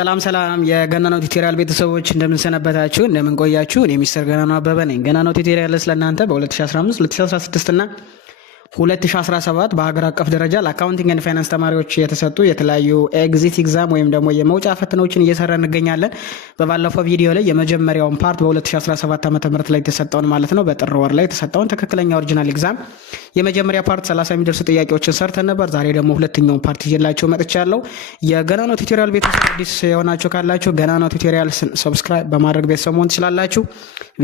ሰላም የገናናው ቱቶሪያል ቤተሰቦች እንደምን ሰነበታችሁ እንደምን ቆያችሁ? እኔ ሚስተር ገናናው አበበ ነኝ። ገናናው ቱቶሪያል ስለናንተ በ2015 2016 እና 2017 በሀገር አቀፍ ደረጃ ለአካውንቲንግ ኤንድ ፋይናንስ ተማሪዎች የተሰጡ የተለያዩ ኤግዚት ኤግዛም ወይም ደግሞ የመውጫ ፈተናዎችን እየሰራ እንገኛለን። በባለፈው ቪዲዮ ላይ የመጀመሪያውን ፓርት በ2017 ዓ.ም ላይ የተሰጠውን ማለት ነው በጥር ወር ላይ የተሰጠውን ትክክለኛ ኦሪጂናል ኤግዛም የመጀመሪያ ፓርት 30 የሚደርሱ ጥያቄዎችን ሰርተን ነበር። ዛሬ ደግሞ ሁለተኛውን ፓርት ይዤላችሁ መጥቻለሁ። የገናናው ቱቶሪያል ቤተሰብ አዲስ የሆናችሁ ካላችሁ ገናናው ቱቶሪያል ሰብስክራይብ በማድረግ ቤተሰብ መሆን ትችላላችሁ።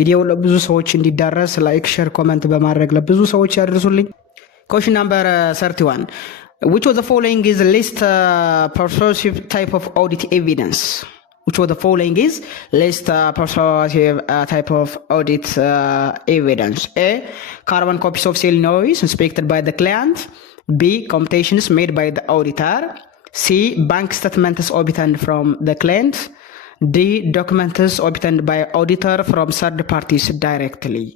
ቪዲዮ ለብዙ ሰዎች እንዲዳረስ ላይክ፣ ሼር፣ ኮሜንት በማድረግ ለብዙ ሰዎች ያድርሱልኝ። Question number 31. Which of the following is the least persuasive type of audit evidence? Which of the following is least persuasive type of audit evidence? A. Carbon copies of sale invoice inspected by the client. B. Computations made by the auditor. C. Bank statements obtained from the client. D. Documents obtained by auditor from third parties directly.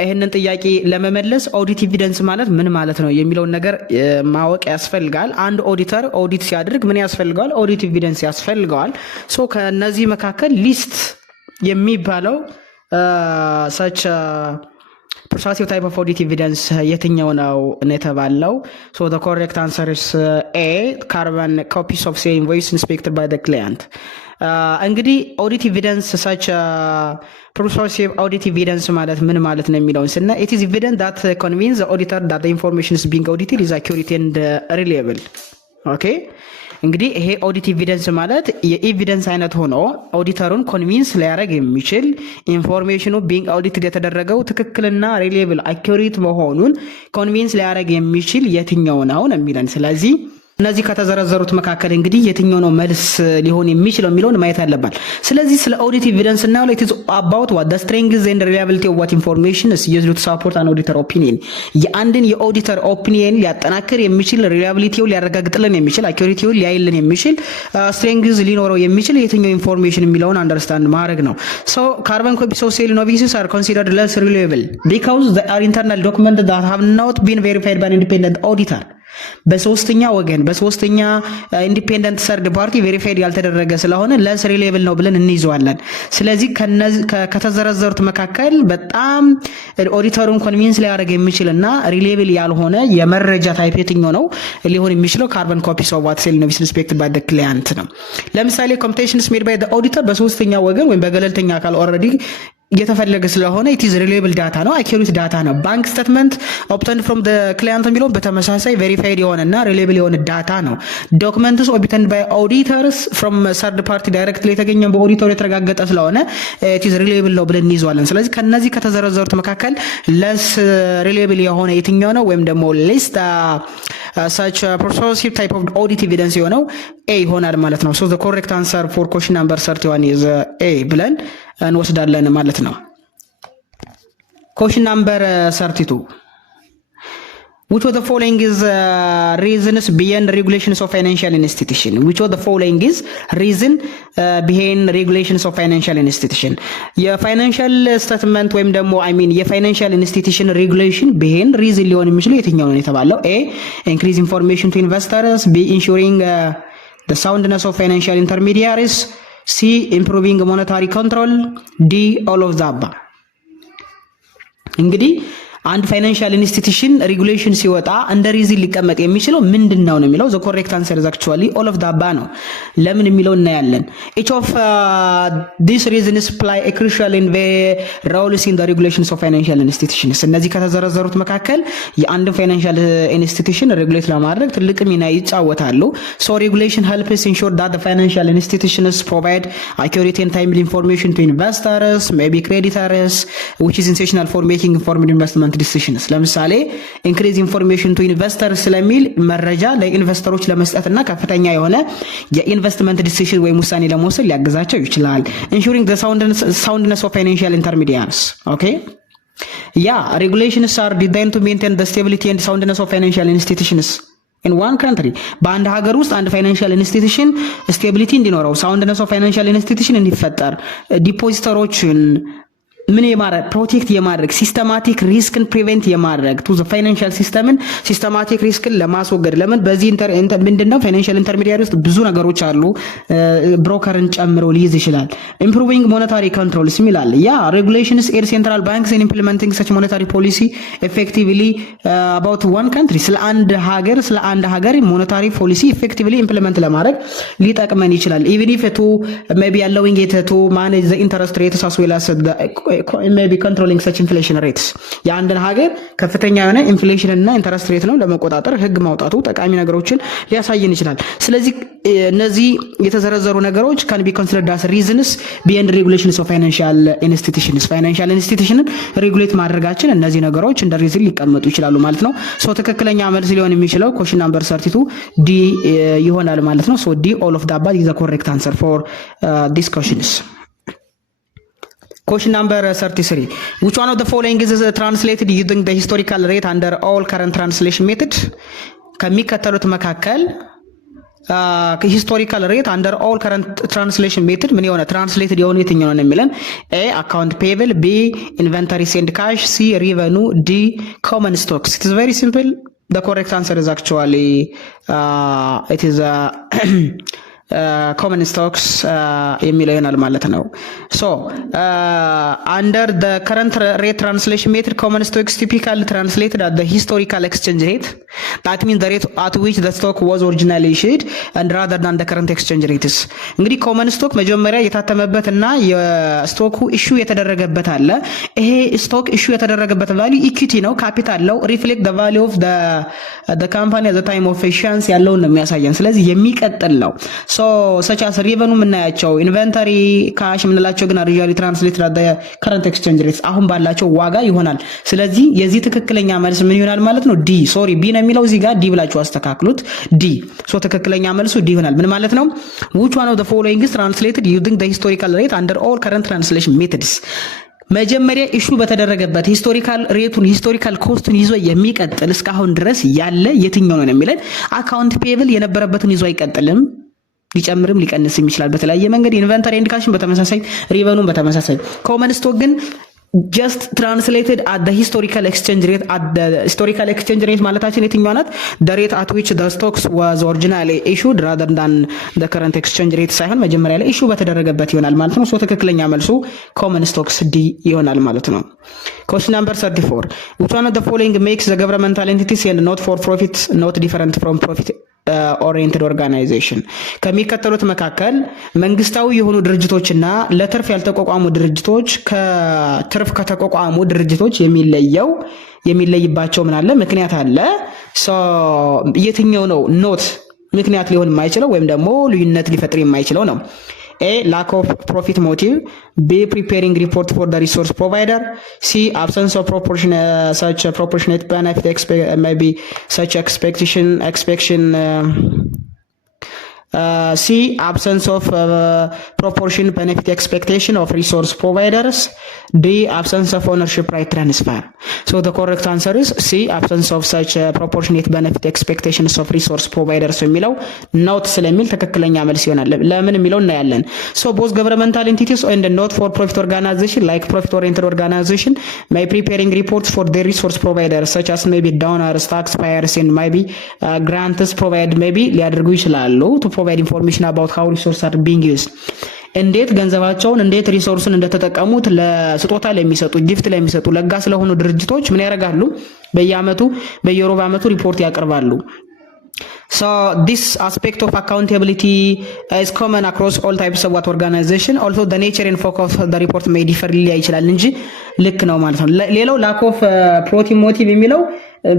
ይህንን ጥያቄ ለመመለስ ኦዲት ኤቪደንስ ማለት ምን ማለት ነው የሚለውን ነገር ማወቅ ያስፈልጋል። አንድ ኦዲተር ኦዲት ሲያደርግ ምን ያስፈልገዋል? ኦዲት ኤቪደንስ ያስፈልገዋል። ከነዚህ መካከል ሊስት የሚባለው such persuasive type of audit evidence የትኛው ነው የተባለው? The correct answer is A. Carbon copies of sale invoice inspected by the client. እንግዲህ ኦዲት ኤቪደንስ such persuasive audit evidence ማለት ምን ማለት ነው የሚለውን ስና it is evident that convince the auditor that the information is being audited is accurate and reliable. Okay, እንግዲህ ይሄ ኦዲት ኤቪደንስ ማለት የኤቪደንስ አይነት ሆኖ ኦዲተሩን ኮንቪንስ ሊያደርግ የሚችል ኢንፎርሜሽኑ ቢንግ ኦዲትድ የተደረገው ትክክልና ሪሊየብል አኩሬት መሆኑን ኮንቪንስ ሊያደርግ የሚችል የትኛው ነው የሚለን። ስለዚህ እነዚህ ከተዘረዘሩት መካከል እንግዲህ የትኛው ነው መልስ ሊሆን የሚችለው የሚለውን ማየት አለባል። ስለዚህ ስለ ኦዲት ኤቪደንስ እና it is about what the strength and reliability of what information is used to support an auditor opinion. የአንድን የኦዲተር ኦፒኒየን ሊያጠናክር የሚችል ሪላያቢሊቲው ሊያረጋግጥልን የሚችል አኩሬቲው ሊያይልን የሚችል strength ሊኖረው የሚችል የትኛው ኢንፎርሜሽን የሚለውን አንደርስታንድ ማድረግ ነው። Carbon copies of sale invoices are considered less reliable because they are internal documents that have not been verified by an independent auditor. በሶስተኛ ወገን በሶስተኛ ኢንዲፔንደንት ሰርድ ፓርቲ ቬሪፋይድ ያልተደረገ ስለሆነ ለስ ሪሌብል ነው ብለን እንይዘዋለን። ስለዚህ ከተዘረዘሩት መካከል በጣም ኦዲተሩን ኮንቪንስ ሊያደርግ የሚችልና ሪሌብል ያልሆነ የመረጃ ታይፕ የትኛው ነው ሊሆን የሚችለው? ካርበን ኮፒስ ኦፍ ዋት ሴል ኢንቮይስ ኢንስፔክትድ ባይ ዘ ክላይንት ነው። ለምሳሌ ኮምፒቴሽንስ ሜድ ባይ ዘ ኦዲተር በሶስተኛ ወገን ወይም በገለልተኛ አካል ኦልሬዲ የተፈለገ ስለሆነ it is reliable data ነው፣ accurate data ነው። ባንክ ስቴትመንት obtained from the client የሚለው በተመሳሳይ verified የሆነና reliable የሆነ ዳታ ነው። documents obtained by auditors from third party directly የተገኘ በኦዲተር የተረጋገጠ ስለሆነ it is reliable ነው ብለን እንይዘዋለን። ስለዚህ ከነዚህ ከተዘረዘሩት መካከል less reliable የሆነ የትኛው ነው ወይም ደግሞ least such persuasive type of audit evidence የሆነው A ይሆናል ማለት ነው። the correct answer for question number 31 is A ብለን እንወስዳለን ማለት ነው። Question number 32. Which of the following is reasons behind regulations of financial institution? Which of the following is reason behind regulations of financial institution? የፋይናንሻል ስቴትመንት ወይም ደግሞ የፋይናንሻል ኢንስቲትዩሽን ሬጉሌሽን behind reason ሊሆን የሚችለው የትኛው ነው የተባለው? A. Increase information to investors. B. Ensuring the soundness of financial intermediaries. C. Improving monetary control. D. All of the above. እንግዲህ አንድ ፋይናንሻል ኢንስቲትዩሽን ሬጉሌሽን ሲወጣ እንደ ሪዝን ሊቀመጥ የሚችለው ምንድነው ነው የሚለው? the correct answer is actually all of the above ነው። ለምን የሚለው እናያለን። each of these reasons play a crucial in the roles in the regulations of financial institutions. እነዚህ ከተዘረዘሩት መካከል የአንድ ፋይናንሻል ኢንስቲትዩሽን ሬጉሌት ለማድረግ ትልቅ ሚና ይጫወታሉ። regulation helps ensure that the financial institutions provide accurate and timely information to investors, maybe creditors, which is essential for making informed investment decisions. ለምሳሌ increase information to investors ስለሚል መረጃ ለኢንቨስተሮች ለመስጠትና ከፍተኛ የሆነ የኢንቨስትመንት ዲሲሽን ወይም ውሳኔ ለመወሰን ሊያግዛቸው ይችላል። ensuring the soundness of financial intermediaries. Okay, regulations are designed to maintain the stability and soundness of financial institutions in one country. በአንድ ሀገር ውስጥ አንድ ፋይናንሻል ኢንስቲትዩሽን ስቴቢሊቲ እንዲኖረው ሳውንድነስ ኦፍ ፋይናንሻል ኢንስቲትዩሽን እንዲፈጠር ዲፖዚተሮችን ምን የማድረግ ፕሮቴክት የማድረግ ሲስተማቲክ ሪስክን ፕሪቨንት የማድረግ ቱ ዘ ፋይናንሻል ሲስተምን ሲስተማቲክ ሪስክን ለማስወገድ ለምን በዚህ ምንድነው ፋይናንሻል ኢንተርሚዲያሪ ውስጥ ብዙ ነገሮች አሉ ብሮከርን ጨምሮ ሊይዝ ይችላል ኢምፕሩቪንግ ሞኔታሪ ኮንትሮልስ ይላል ያ ሬጉሌሽንስ ኤድ ሴንትራል ባንክስ ኢን ኢምፕሊመንቲንግ ሰች ሞኔታሪ ፖሊሲ ኤፌክቲቭሊ አባውት ዋን ካንትሪ ስለ አንድ ሀገር ሞኔታሪ ፖሊሲ ኤፌክቲቭሊ ኢምፕሊመንት ለማድረግ ሊጠቅመን ይችላል ኢቭን ኢፍ ቱ ሜቢ allowing it to manage the interest rates as well as maybe controlling such inflation rates የአንድን ሀገር ከፍተኛ የሆነ ኢንፍሌሽን እና ኢንተረስት ሬት ነው ለመቆጣጠር ህግ ማውጣቱ ጠቃሚ ነገሮችን ሊያሳየን ይችላል ስለዚህ እነዚህ የተዘረዘሩ ነገሮች can be considered as reasons behind regulations of financial institutions ሬጉሌት ማድረጋችን እነዚህ ነገሮች እንደ ሪዝን ሊቀመጡ ይችላሉ ማለት ነው ሶ ትክክለኛ መልስ ሊሆን የሚችለው question number 32 D ይሆናል ማለት ነው so D all of the above is the correct answer for these questions Question number 33. Which one of the following is translated using the historical rate under all current translation method? ከሚከተሉት መካከል historical rate under all current translation method ምን የሆነ translated የሆነ የትኛው ነው የሚለን A account payable B inventory and cash C revenue D common stocks It is very simple the correct answer is actually it is common stocks የሚለው ይሆናል ማለት ነው so under the current rate translation method common stocks typically translated at the historical exchange rate that means the rate at which the stock was originally issued and rather than the current exchange rates እንግዲህ common stock መጀመሪያ የታተመበትና የስቶኩ ኢሹ የተደረገበት አለ ይሄ ስቶክ ኢሹ የተደረገበት value equity ነው ካፒታል ነው reflect the value of the company at the time of issuance ያለውን ነው የሚያሳየን ስለዚህ የሚቀጥል ነው so such as revenue ምናያቸው inventory cash ምንላቸው ግን originally translated at the current exchange rates አሁን ባላቸው ዋጋ ይሆናል ስለዚህ የዚህ ትክክለኛ መልስ ምን ይሆናል ማለት ነው D sorry B ነው የሚለው እዚህ ጋር D ብላችሁ አስተካክሉት D so ትክክለኛ መልሱ D ይሆናል ምን ማለት ነው which one of the following is translated using the historical rate under all current translation methods መጀመሪያ ኢሹ በተደረገበት ሂስቶሪካል ኮስቱን ይዞ የሚቀጥል እስካሁን ድረስ ያለ የትኛው ነው የሚለን አካውንት ፔብል የነበረበትን ይዞ አይቀጥልም ሊጨምርም ሊቀንስም ይችላል በተለያየ መንገድ ኢንቨንተሪ ኤንድ ካሽን በተመሳሳይ ሪቨኑን በተመሳሳይ ኮመን ስቶክ ግን just translated at the historical exchange rate ማለታችን የትኛው ናት the rate at which the stocks was originally issued rather than the current exchange rate ሳይሆን መጀመሪያ ላይ ኢሹ በተደረገበት ይሆናል ማለት ነው ሶ ትክክለኛ መልሱ common stocks D ይሆናል ማለት ነው question number 34 which one of the following makes the governmental entities and not for profit not different from profit oriented organization ከሚከተሉት መካከል መንግስታዊ የሆኑ ድርጅቶችና ለትርፍ ያልተቋቋሙ ድርጅቶች ከትርፍ ከተቋቋሙ ድርጅቶች የሚለይባቸው ምን አለ ምክንያት አለ ሶ የትኛው ነው ኖት ምክንያት ሊሆን የማይችለው ወይም ደግሞ ልዩነት ሊፈጥር የማይችለው ነው A lack of profit motive B preparing report for the resource provider C absence of such proportionate benefit maybe such expectation C absence of proportion benefit expectation of resource providers D absence of ownership right transfer so the correct answer is C absence of such proportionate benefit expectations of resource providers የሚለው not ስለሚል ትክክለኛ መልስ ይሆናል ለምን የሚለው እናያለን so both governmental entities and not for profit organization like profit oriented organization may preparing reports for their resource providers such as maybe donors taxpayers and maybe grants provide maybe ሊያደርጉ ይችላሉ to provide information about how resources are being used እንዴት ገንዘባቸውን እንዴት ሪሶርስን እንደተጠቀሙት ለስጦታ ለሚሰጡ ጊፍት ለሚሰጡ ለጋስ ለሆኑ ድርጅቶች ምን ያደርጋሉ በየሩብ ዓመቱ ሪፖርት ያቀርባሉ So this aspect of accountability is common across all types of what organization although the nature and focus of the report may differ ሊያ ይችላል እንጂ ልክ ነው ማለት ነው ሌላው lack of profit motive የሚለው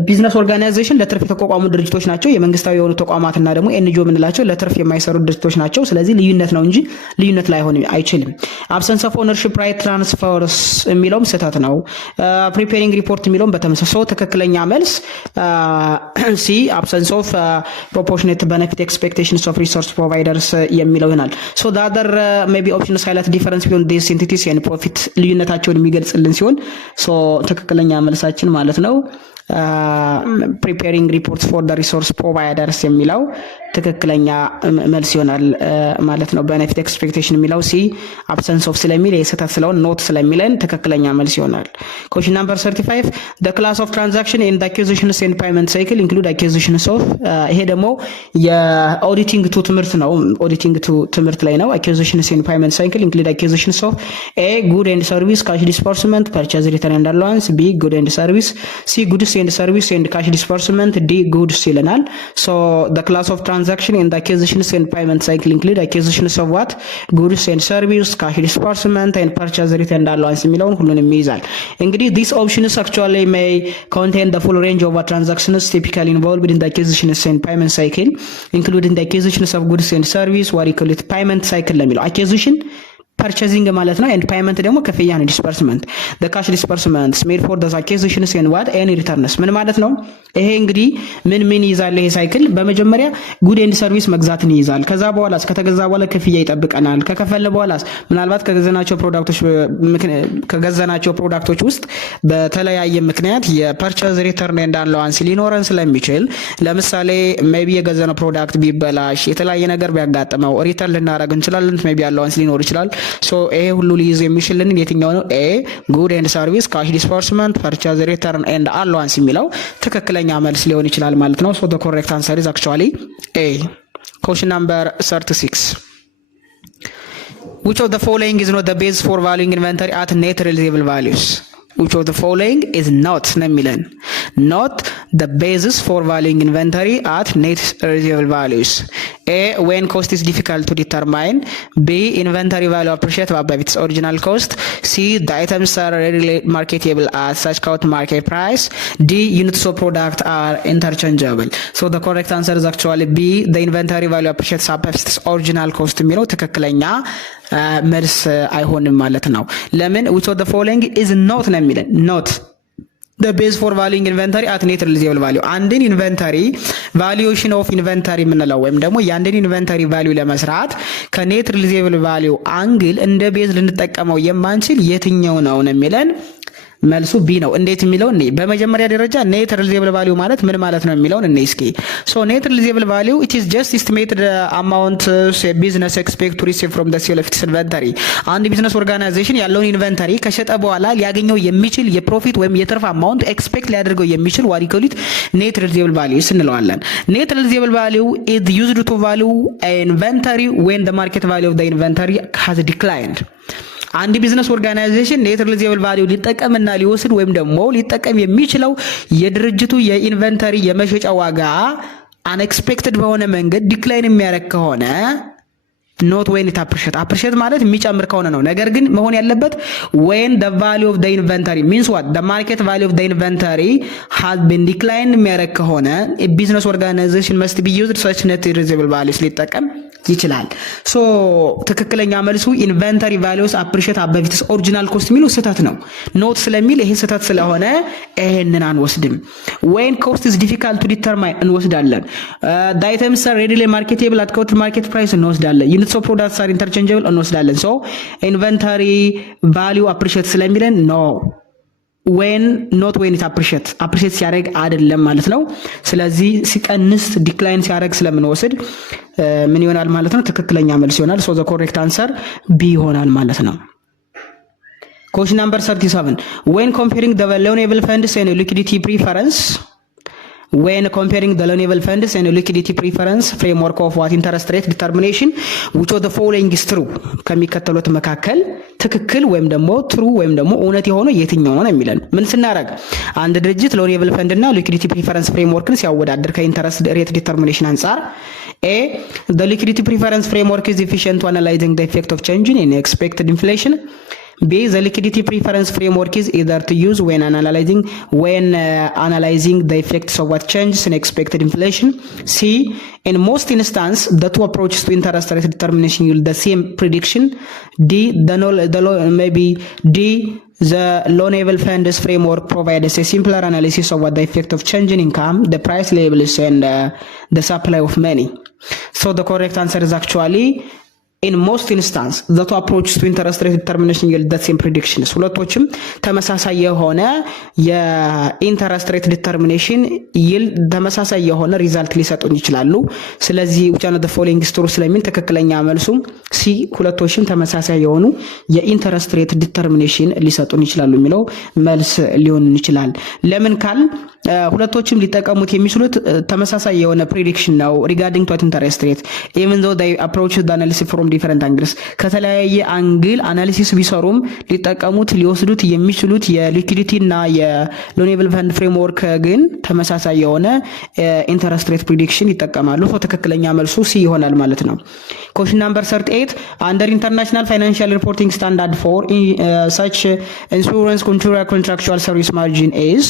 ቢዝነስ ኦርጋናይዜሽን ለትርፍ የተቋቋሙ ድርጅቶች ናቸው የመንግስታዊ የሆኑ ተቋማትና ደግሞ ኤንጂኦ ምንላቸው ለትርፍ የማይሰሩ ድርጅቶች ናቸው ስለዚህ ልዩነት ነው እንጂ ልዩነት ላይሆን አይችልም absence of ownership right transfers የሚለውም ስህተት ነው preparing report የሚለውም በተመሳሳይ ትክክለኛ መልስ C absence of proportionate benefit expectations of resource providers የሚለው ይሆናል so the other maybe options highlight difference between these entities and profit ልዩነታቸውን የሚገልጽልን ሲሆን so ትክክለኛ መልሳችን ማለት ነው ፕሪፔሪንግ ሪፖርትስ ፎር ዘ ሪሶርስ ፕሮቫይደርስ የሚለው ትክክለኛ መልስ ይሆናል ማለት ነው። ቤኔፊት ኤክስፔክቴሽን የሚለው ሲ አብሰንስ ኦፍ ስለሚል የስህተት ስለሆነ ኖት ስለሚለን ትክክለኛ መልስ ይሆናል። ኮሽን ናምበር 35 the class of transaction in the acquisitions and payment cycle include acquisitions of ይሄ ደግሞ የኦዲቲንግ ቱ ትምህርት ነው። ኦዲቲንግ ቱ ትምህርት ላይ ነው። acquisitions and payment cycle include acquisitions of a good and service cash disbursement purchase return and allowance b good and service c goods and service and cash disbursement d goods ይለናል። so the class of transaction in the acquisitions and payment cycle include acquisitions of what goods and service cash disbursement and purchase return and allowance የሚለውን ሁሉንም ይይዛል። እንግዲህ these options actually may contain the full range of transactions typically involved in the acquisitions and payment cycle including the acquisitions of goods and service what you call it payment cycle ለሚለው acquisition purchasing ማለት ነው and payment ደግሞ ክፍያ ነው disbursement the cash disbursements made for the acquisitions and what any returns ምን ማለት ነው? ይሄ እንግዲህ ምን ይዛል ይሄ ሳይክል በመጀመሪያ good and service መግዛትን ይይዛል። ከዛ በኋላስ ከተገዛ በኋላ ክፍያ ይጠብቀናል። ከከፈለ በኋላስ ምናልባት ከገዛናቸው ፕሮዳክቶች ውስጥ በተለያየ ምክንያት የፐርቸዝ ሪተርን and allowance ሊኖረን ስለሚችል ለምሳሌ ሜቢ የገዛነው ፕሮዳክት ቢበላሽ የተለያየ ነገር ቢያጋጥመው ሪተርን ልናደርግ እንችላለን። ሜቢ allowance ሊኖር ይችላል። ሶ ይሄ ሁሉ ሊይዝ የሚችልን የትኛው ነው? ኤ ጉድ ኤንድ ሰርቪስ ካሽ ዲስፐርስመንት ፐርቸዝ ሪተርን ኤንድ አላዋንስ የሚለው ትክክለኛ መልስ ሊሆን ይችላል ማለት ነው። ሶ the correct answer is actually A. Question number 36. Which of the following is not the basis for valuing inventory at net realizable values? Which of the following is not የሚለን not the basis for valuing inventory at net realizable values? A. When cost is difficult to determine. B. Inventory value appreciated above its original cost. C. The items are readily marketable at such current market price. D. Units of product are interchangeable. So the correct answer is actually B. The inventory value appreciated above its original cost የሚለው ትክክለኛ መልስ አይሆንም ማለት ነው። ለምን? which of the following is not ነው የሚለን not the base for valuing inventory at net realizable value አንድን ኢንቨንተሪ valuation of inventory የምንለው ወይም ደግሞ የአንድን ኢንቨንተሪ ቫልዩ ለመስራት ከኔት realizable value አንግል እንደ ቤዝ ልንጠቀመው የማንችል የትኛው ነው የሚለን መልሱ ቢ ነው። እንዴት የሚለው እኔ በመጀመሪያ ደረጃ ኔት ሪሊዚብል ቫልዩ ማለት ምን ማለት ነው የሚለውን እኔ እስኪ ሶ ኔት ሪሊዚብል ቫልዩ it is just estimated amount a business expect to receive from the sale of its inventory አንድ ቢዝነስ ኦርጋናይዜሽን ያለውን ኢንቨንተሪ ከሸጠ በኋላ ሊያገኘው የሚችል የፕሮፊት ወይም የትርፍ አማውንት ኤክስፔክት ሊያደርገው የሚችል what you call it ኔት ሪሊዚብል ቫልዩ እንለዋለን። ኔት ሪሊዚብል ቫልዩ is used to value an inventory when the market value of the inventory has declined አንድ ቢዝነስ ኦርጋናይዜሽን ኔት ሪሊዚብል ቫልዩ ሊጠቀምና ሊወስድ ወይም ደግሞ ሊጠቀም የሚችለው የድርጅቱ የኢንቨንተሪ የመሸጫ ዋጋ አንኤክስፔክትድ በሆነ መንገድ ዲክላይን የሚያደርግ ከሆነ ኖት ዌን ኢት አፕሪሺየት ማለት የሚጨምር ከሆነ ነው። ነገር ግን መሆን ያለበት ዌን the value of the inventory means what the market value of the inventory has been declined የሚያደርግ ከሆነ ቢዝነስ ኦርጋናይዜሽን must be used such net realizable values ሊጠቀም ይችላል። ሶ ትክክለኛ መልሱ ኢንቨንተሪ ቫልዩስ አፕሪሺየት አበብ ኢትስ ኦሪጂናል ኮስት የሚለው ስህተት ነው። ኖት ስለሚል ይሄ ስህተት ስለሆነ ይሄንን አንወስድም። ዌን ኮስት ኢዝ ዲፊካልት ቱ ዲተርማይን እንወስዳለን። the items are readily marketable at current market price እንወስዳለን። units of products are interchangeable እንወስዳለን። ሶ ኢንቨንተሪ ቫልዩ አፕሪሺየት ስለሚለን ኖ ዌን ኖት ዌን ኢት አፕሪሺየት ሲያደርግ አይደለም ማለት ነው። ስለዚህ ሲቀንስ ዲክላይን ሲያደርግ ስለምንወስድ ምን ይሆናል ማለት ነው? ትክክለኛ መልስ ይሆናል። ሶ ዘ ኮሬክት አንሰር ቢ ይሆናል ማለት ነው። Question number 37 when comparing the loanable funds and liquidity preference and liquidity preference framework of what interest rate determination which of the following is true ከሚከተሉት መካከል ትክክል ወይም ደግሞ true ወይም ደግሞ እውነት የሆነ የትኛው ነው የሚለን ምን ስናደርግ አንድ ድርጅት loanable fund እና liquidity preference frameworkን ሲያወዳድር ከኢንተረስት ሬት ዲተርሚኔሽን አንፃር A the liquidity preference framework is efficient to analyzing the effect of change in expected inflation. B the liquidity preference framework is either to use when analyzing the effects of what changes in expected inflation. C in most instances the two approaches to interest rate determination yield the same prediction. D the loanable funds framework provides a simpler analysis of what the effect of change in income, the price levels and the supply of money. So the correct answer is actually in most instance the two approaches to interest rate determination yield the same predictions ሁለቶችም ተመሳሳይ የሆነ የኢንተረስት ሬት ዲተርሚኔሽን ይልድ ተመሳሳይ የሆነ ሪዛልት ሊሰጡን ይችላሉ። ስለዚህ which one of the following is true ስለሚል ትክክለኛ መልሱ ሲ ሁለቶችም ተመሳሳይ የሆኑ የኢንተረስት ሬት ዲተርሚኔሽን ሊሰጡን ይችላሉ የሚለው መልስ ሊሆን ይችላል። ለምን ካል ሁለቶችም ሊጠቀሙት የሚችሉት ተመሳሳይ የሆነ ፕሬዲክሽን ነው regarding to interest rate even though they approach the analysis from different angles ከተለያየ አንግል አናሊሲስ ቢሰሩም ሊጠቀሙት ሊወስዱት የሚችሉት የሊኩዊዲቲ እና የሎኔብል ፈንድ ፍሬምወርክ ግን ተመሳሳይ የሆነ ኢንተረስት ሬት ፕሬዲክሽን ይጠቀማሉ። ትክክለኛ መልሱ ሲ ይሆናል ማለት ነው። Question number 38 under international financial reporting standard for such insurance contractual service margin is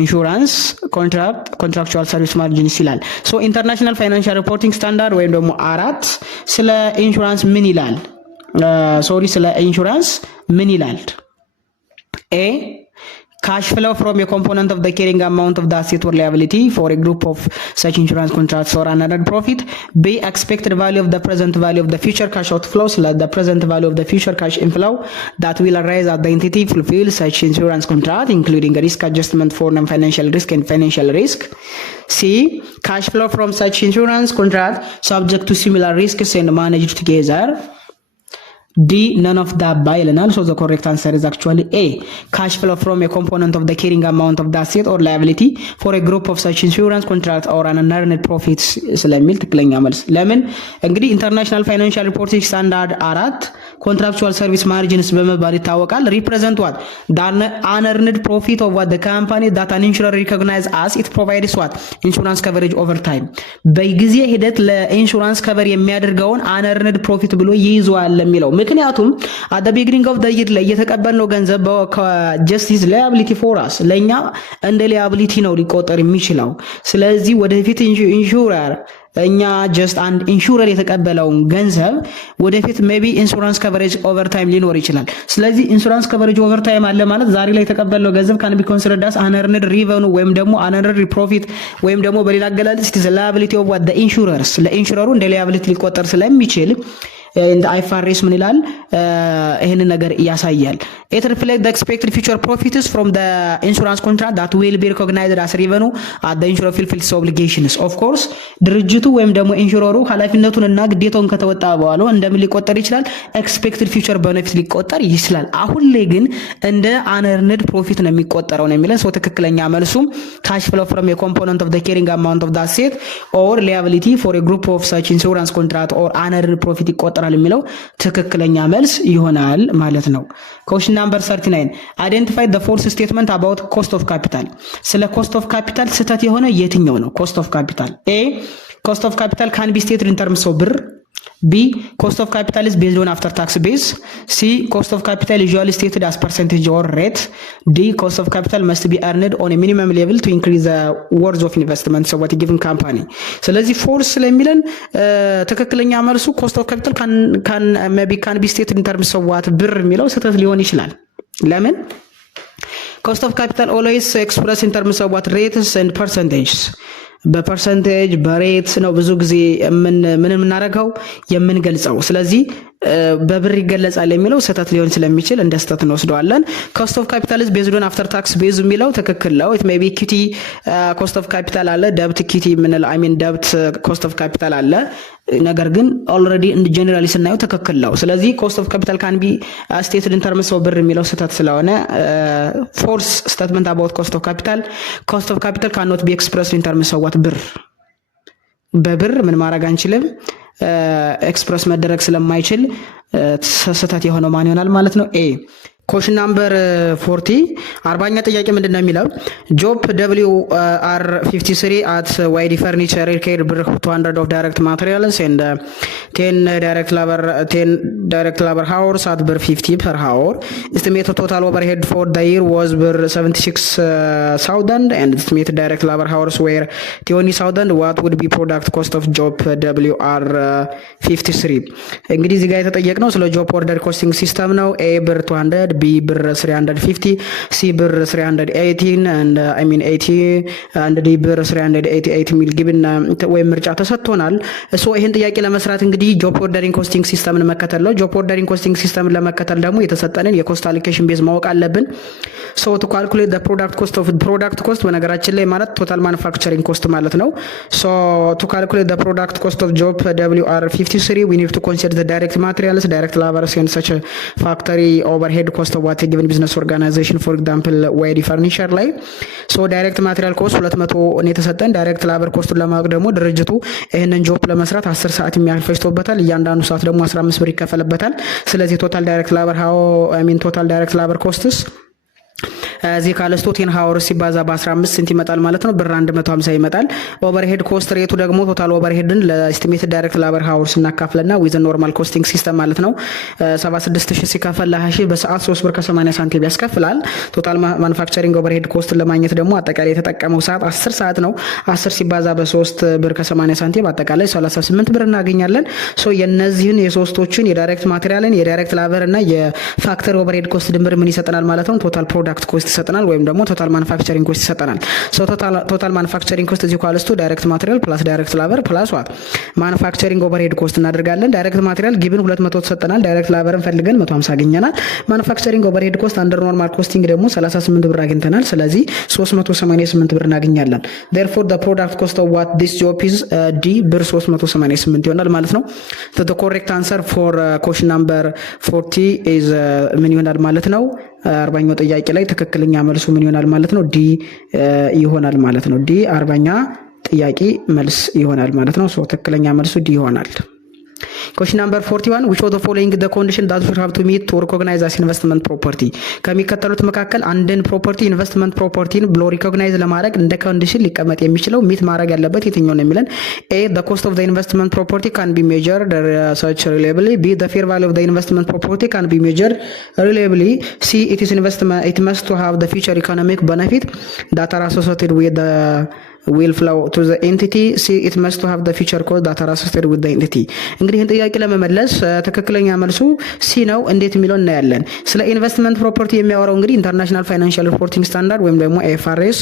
ኢንሹራንስ ኮንትራክቹዋል ሰርቪስ ማርጂን ይላል። ሶ ኢንተርናሽናል ፋይናንሻል ሪፖርቲንግ ስታንዳርድ ወይም ደግሞ 4 ስለ ኢንሹራንስ ምን ይላል? ስለ ኢንሹራንስ ምን ይላል? ኤ cash flow from a component of the carrying amount of the asset or liability for a group of such insurance contracts or another profit. B expected value of the present value of the future cash outflows like the present value of the future cash inflow that will arise as the entity fulfills such insurance contract including a risk adjustment for non-financial risk and financial risk. C cash flow from such insurance contract subject to similar risks and managed together. D none of the above ይለናል። So the correct answer is actually A cash flow from a component of the carrying amount of the asset or liability for a group of such insurance contract or an unearned profits ስለሚል ትክክለኛ መልስ። ለምን እንግዲህ ኢንተርናሽናል ፋይናንሻል ሪፖርቲንግ ስታንዳርድ 4 ኮንትራክቹዋል ሰርቪስ ማርጂንስ በመባል ይታወቃል። ሪፕሬዘንት what the unearned profit of what the company that an insurer recognize as it provides what insurance coverage over time በጊዜ ሂደት ለኢንሹራንስ ከቨር የሚያደርገውን unearned profit ብሎ ይይዘዋል ለሚለው ምክንያቱም at the beginning of the year ላይ የተቀበልነው ገንዘብ ከጀስቲስ ላያቢሊቲ ፎር አስ ለኛ እንደ ላያቢሊቲ ነው ሊቆጠር የሚችለው። ስለዚህ ወደፊት ኢንሹረር እኛ ጀስት አንድ ኢንሹረር የተቀበለውን ገንዘብ ወደፊት ሜቢ ኢንሹራንስ ከቨሬጅ ኦቨር ታይም ሊኖር ይችላል። ስለዚህ ኢንሹራንስ ከቨሬጅ ኦቨር ታይም አለ ማለት ዛሬ ላይ የተቀበለው ገንዘብ ካን ቢ ኮንሲደርድ አስ unearned revenue ወይም ደግሞ unearned profit ወይም ደግሞ በሌላ አገላለጽ it is a liability of what the insurers ለኢንሹረሩ እንደ ላያቢሊቲ ሊቆጠር ስለሚችል እንደ አይፋሬስ ምን ይላል ይሄንን ነገር ያሳያል። it reflects the expected future profits from the insurance contract that will be recognized as revenue at the insurer fulfills obligations. of course ድርጅቱ ወይም ደግሞ ኢንሹረሩ ኃላፊነቱንና ግዴታውን ከተወጣ በኋላ እንደምን ሊቆጠር ይችላል? expected future benefit ሊቆጠር ይችላል። አሁን ላይ ግን እንደ unearned profit ነው የሚቆጠረው ነው የሚለን። ትክክለኛ መልሱ cash flow from a component of the carrying amount of the asset or liability for a group of such insurance contract or unearned profit ይቆጠራል የሚለው ትክክለኛ መልስ ይሆናል ማለት ነው። question number 39 identify the false statement about cost of capital ስለ cost of capital ስህተት የሆነ የትኛው ነው? cost of capital A cost of capital can be stated in terms of ብር B cost of capital is based on after tax base. C cost of capital usually stated as percentage or rate. D cost of capital must be earned on a minimum level to increase the worth of investments of a given company. ስለዚህ ፎርስ ስለሚለን ትክክለኛ መልሱ cost of capital can be stated in terms of what ብር የሚለው ስህተት ሊሆን ይችላል። ለምን cost of capital always expressed in terms of what rates and percentages በፐርሰንቴጅ በሬት ነው ብዙ ጊዜ ምን የምናደርገው የምንገልጸው። ስለዚህ በብር ይገለጻል የሚለው ስህተት ሊሆን ስለሚችል እንደ ስህተት እንወስደዋለን። ኮስት ኦፍ ካፒታል ኢዝ ቤዝድ ኦን አፍተር ታክስ ቤዝ የሚለው ትክክል ነው። ኢት ሜይ ቢ ኢኩዊቲ ኮስት ኦፍ ካፒታል አለ፣ ደብት ኢኩዊቲ የምንለው አይ ሚን ደብት ኮስት ኦፍ ካፒታል አለ። ነገር ግን ኦልሬዲ እንደ ጀነራሊ ስናየው ትክክል ነው። ስለዚህ ኮስት ኦፍ ካፒታል ካን ቢ ስቴትድ ኢን ተርምስ ኦፍ ብር የሚለው ስህተት ስለሆነ ፎርስ ስቴትመንት አባውት ኮስት ኦፍ ካፒታል ካን ኖት ቢ ኤክስፕረስድ ኢን ተርምስ ኦፍ ዋት ብር በብር ምን ማድረግ አንችልም ኤክስፕረስ መደረግ ስለማይችል ስህተት የሆነው ማን ይሆናል ማለት ነው? ኤ Question number 40 40ኛ ጥያቄ ምንድነው የሚለው job WR53 at YD furniture required 200 of direct materials and 10 direct labor hours at 50 per hour. Estimated total overhead for the year was 76,000 and estimated direct labor hours were 20,000. What would be product cost of job WR53? እንግዲህ እዚህ ጋር የተጠየቅነው ስለ job order costing system ነው። A ብር 200 B ብር 350 C ብር 318 and I mean 80 and D ብር 388 ሚል ግብና ወይም ምርጫ ተሰጥቶናል። ሶ ይሄን ጥያቄ ለመስራት እንግዲህ ጆብ ኦርደሪንግ ኮስቲንግ ሲስተምን መከተል ነው። ጆብ ኦርደሪንግ ኮስቲንግ ሲስተምን ለመከተል ደግሞ የተሰጠንን የኮስት አሎኬሽን ቤዝ ማወቅ አለብን። ሶ to calculate the product cost በነገራችን ላይ ማለት ቶታል ማኑፋክቸሪንግ ኮስት ማለት ነው። ሶ to calculate the product cost of job WR53 we need to consider the direct materials, direct labor and such a factory overhead cost of what a given business organization, for example YD furniture ላይ ሶ ዳይሬክት ማቴሪያል ኮስት 200 ነው የተሰጠን። ዳይሬክት ላበር ኮስቱን ለማወቅ ደግሞ ድርጅቱ ይሄንን ጆብ ለመስራት 10 ሰዓት የሚያልፈጅቶበታል። እያንዳንዱ ሰዓት ደግሞ 15 ብር ይከፈልበታል። ስለዚህ ቶታል ዳይሬክት ላበር ቶታል ዳይሬክት ላበር ኮስትስ እዚህ ካለስቶ 10 ሃወርስ ሲባዛ በ15 ስንት ይመጣል ማለት ነው? ብር 150 ይመጣል። ኦቨርሄድ ኮስት ሬቱ ደግሞ ቶታል ኦቨርሄድን ለኤስቲሜትድ ዳይሬክት ላበር ሃወርስ እናካፍለና ዊዝ ኖርማል ኮስቲንግ ሲስተም ማለት ነው 76000 ሲካፈል ለ20 በሰዓት 3 ብር ከ80 ሳንቲም ያስከፍላል። ቶታል ማኑፋክቸሪንግ ኦቨርሄድ ኮስትን ለማግኘት ደግሞ አጠቃላይ የተጠቀመው ሰዓት 10 ሰዓት ነው። 10 ሲባዛ በ3 ብር ከ80 ሳንቲም አጠቃላይ 38 ብር እናገኛለን። ሶ የነዚህን የሶስቶችን የዳይሬክት ማቴሪያልን የዳይሬክት ላበር እና የፋክተሪ ኦቨርሄድ ኮስት ድምር ምን ይሰጠናል ማለት ነው? ቶታል ፕሮዳክት ኮስት ይሰጠናል ወይም ደግሞ ቶታል ማኑፋክቸሪንግ ኮስት ይሰጠናል። ሶ ቶታል ማኑፋክቸሪንግ ኮስት እዚህ ኳልስቱ ዳይሬክት ማቴሪያል ፕላስ ዳይሬክት ላበር ፕላስ ዋት ማኑፋክቸሪንግ ኦቨርሄድ ኮስት እናደርጋለን። ዳይሬክት ማቴሪያል ጊቭን 200 ተሰጠናል። ዳይሬክት ላበርን ፈልገን 150 አገኘናል። ማኑፋክቸሪንግ ኦቨርሄድ ኮስት አንደር ኖርማል ኮስቲንግ ደግሞ 38 ብር አግኝተናል። ስለዚህ 388 ብር እናገኛለን። therefore the product cost of what this job is D ብር 388 ይሆናል ማለት ነው። the correct answer for question number 40 is ምን ይሆናል ማለት ነው? 40ኛው ጥያቄ ላይ ትክክለኛ መልሱ ምን ይሆናል ማለት ነው? ዲ ይሆናል ማለት ነው። ዲ 40ኛ ጥያቄ መልስ ይሆናል ማለት ነው። ሶ ትክክለኛ መልሱ ዲ ይሆናል። Question number 41 which of the following the condition that should have to meet to recognize as investment property ከሚከተሉት መካከል አንድን ፕሮፐርቲ ኢንቨስትመንት ፕሮፐርቲን ብሎ ሪኮግናይዝ ለማድረግ እንደ ኮንዲሽን ሊቀመጥ የሚችለው ሚት ማድረግ ያለበት የትኛው ነው የሚለን? A the cost of the investment property can be measured such reliably. B the fair value of the investment property can be measured reliably. C it must to have the future economic benefit that are associated with the will flow to the entity. See it must to have the future cost that are associated with the entity. እንግዲህ ይህን ጥያቄ ለመመለስ ትክክለኛ መልሱ ሲ ነው። እንዴት የሚለው እናያለን። ስለ ኢንቨስትመንት ፕሮፐርቲ የሚያወራው እንግዲህ ኢንተርናሽናል ፋይናንሻል ሪፖርቲንግ ስታንዳርድ ወይም ደግሞ ኤፍአርኤስ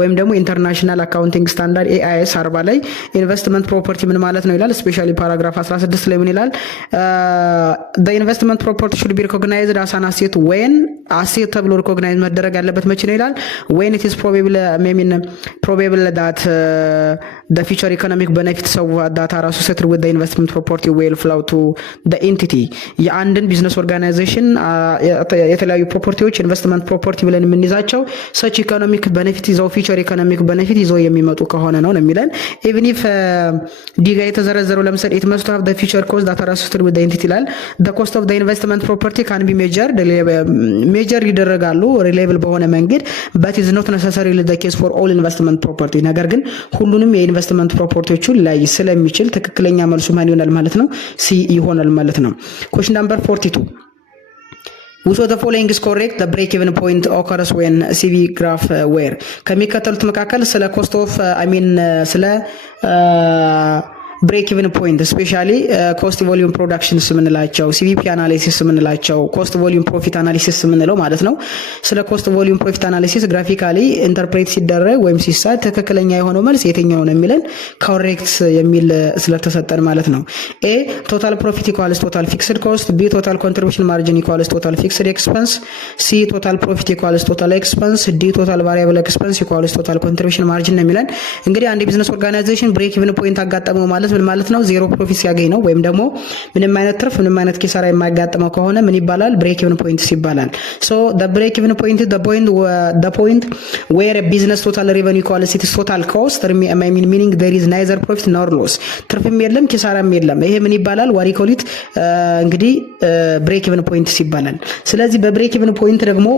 ወይም ደግሞ ኢንተርናሽናል አካውንቲንግ ስታንዳርድ ኤአይኤስ 40 ላይ ኢንቨስትመንት ፕሮፐርቲ ምን ማለት ነው ይላል። ስፔሻሊ ፓራግራፍ 16 ላይ ምን ይላል? the investment property should be recognized as an asset when asset ተብሎ ሪኮግናይዝ መደረግ ያለበት መቼ ነው ይላል? when it is probable that the future economic benefits of that are associated with the investment property will flow to the entity. የአንድን ቢዝነስ ኦርጋናይዜሽን የተለያዩ ፕሮፐርቲዎች ኢንቨስትመንት ፕሮፐርቲ ብለን የምንይዛቸው such economic benefit ይዘው future economic benefit ይዘው የሚመጡ ከሆነ ነው የሚለን። even if ዲጋ የተዘረዘረው ለምሳሌ it must have the future cost that are associated with the entity ይላል። the cost of the investment property can be measured ይደረጋሉ reliable በሆነ መንገድ but is not necessarily the case for all investment property ነገር ግን ሁሉንም የኢንቨስትመንት ፕሮፐርቲዎችን ላይ ስለሚችል ትክክለኛ መልሱ ማን ይሆናል ማለት ነው? ሲ ይሆናል ማለት ነው። question number 42 which of the following is correct? The break even point occurs when CV graph where ከሚከተሉት መካከል ስለ cost of ስለ ብሬክ ኢቭን ፖይንት ስፔሻሊ ኮስት ቮሊዩም ፕሮዳክሽንስ የምንላቸው ሲቪፒ አናሊሲስ የምንላቸው ኮስት ቮሊዩም ፕሮፊት አናሊሲስ የምንለው ማለት ነው። ስለ ኮስት ቮሊዩም ፕሮፊት አናሊሲስ ግራፊካሊ ኢንተርፕሬት ሲደረግ ወይም ሲሳት ትክክለኛ የሆነው መልስ የትኛው ነው የሚለን ኮሬክት የሚል ስለተሰጠን ማለት ነው። ኤ ቶታል ፕሮፊት ኢኳልስ ቶታል ፊክስድ ኮስት፣ ቢ ቶታል ኮንትሪቢዩሽን ማርጂን ኢኳልስ ቶታል ፊክስድ ኤክስፐንስ፣ ሲ ቶታል ፕሮፊት ኢኳልስ ቶታል ኤክስፐንስ፣ ዲ ቶታል ቫሪያብል ኤክስፐንስ ኢኳልስ ቶታል ኮንትሪቢዩሽን ማርጂን ነው የሚለን። እንግዲህ አንድ ቢዝነስ ኦርጋናይዜሽን ብሬክ ኢቭን ፖይንት አጋጠመው ማለት ምን ማለት ነው? ዜሮ ፕሮፊት ሲያገኝ ነው። ወይም ደግሞ ምንም አይነት ትርፍ ምንም አይነት ኪሳራ የማያጋጥመው ከሆነ ምን ይባላል? ብሬክ ኢቭን ፖይንት ይባላል። ሶ the break even point is the point where a business total revenue equals its total cost, meaning there is neither profit nor loss. ትርፍም የለም ኪሳራም የለም። ይሄ ምን ይባላል? what you call it እንግዲህ ብሬክ ኢቭን ፖይንት ይባላል። ስለዚህ በብሬክ ኢቭን ፖይንት ደግሞ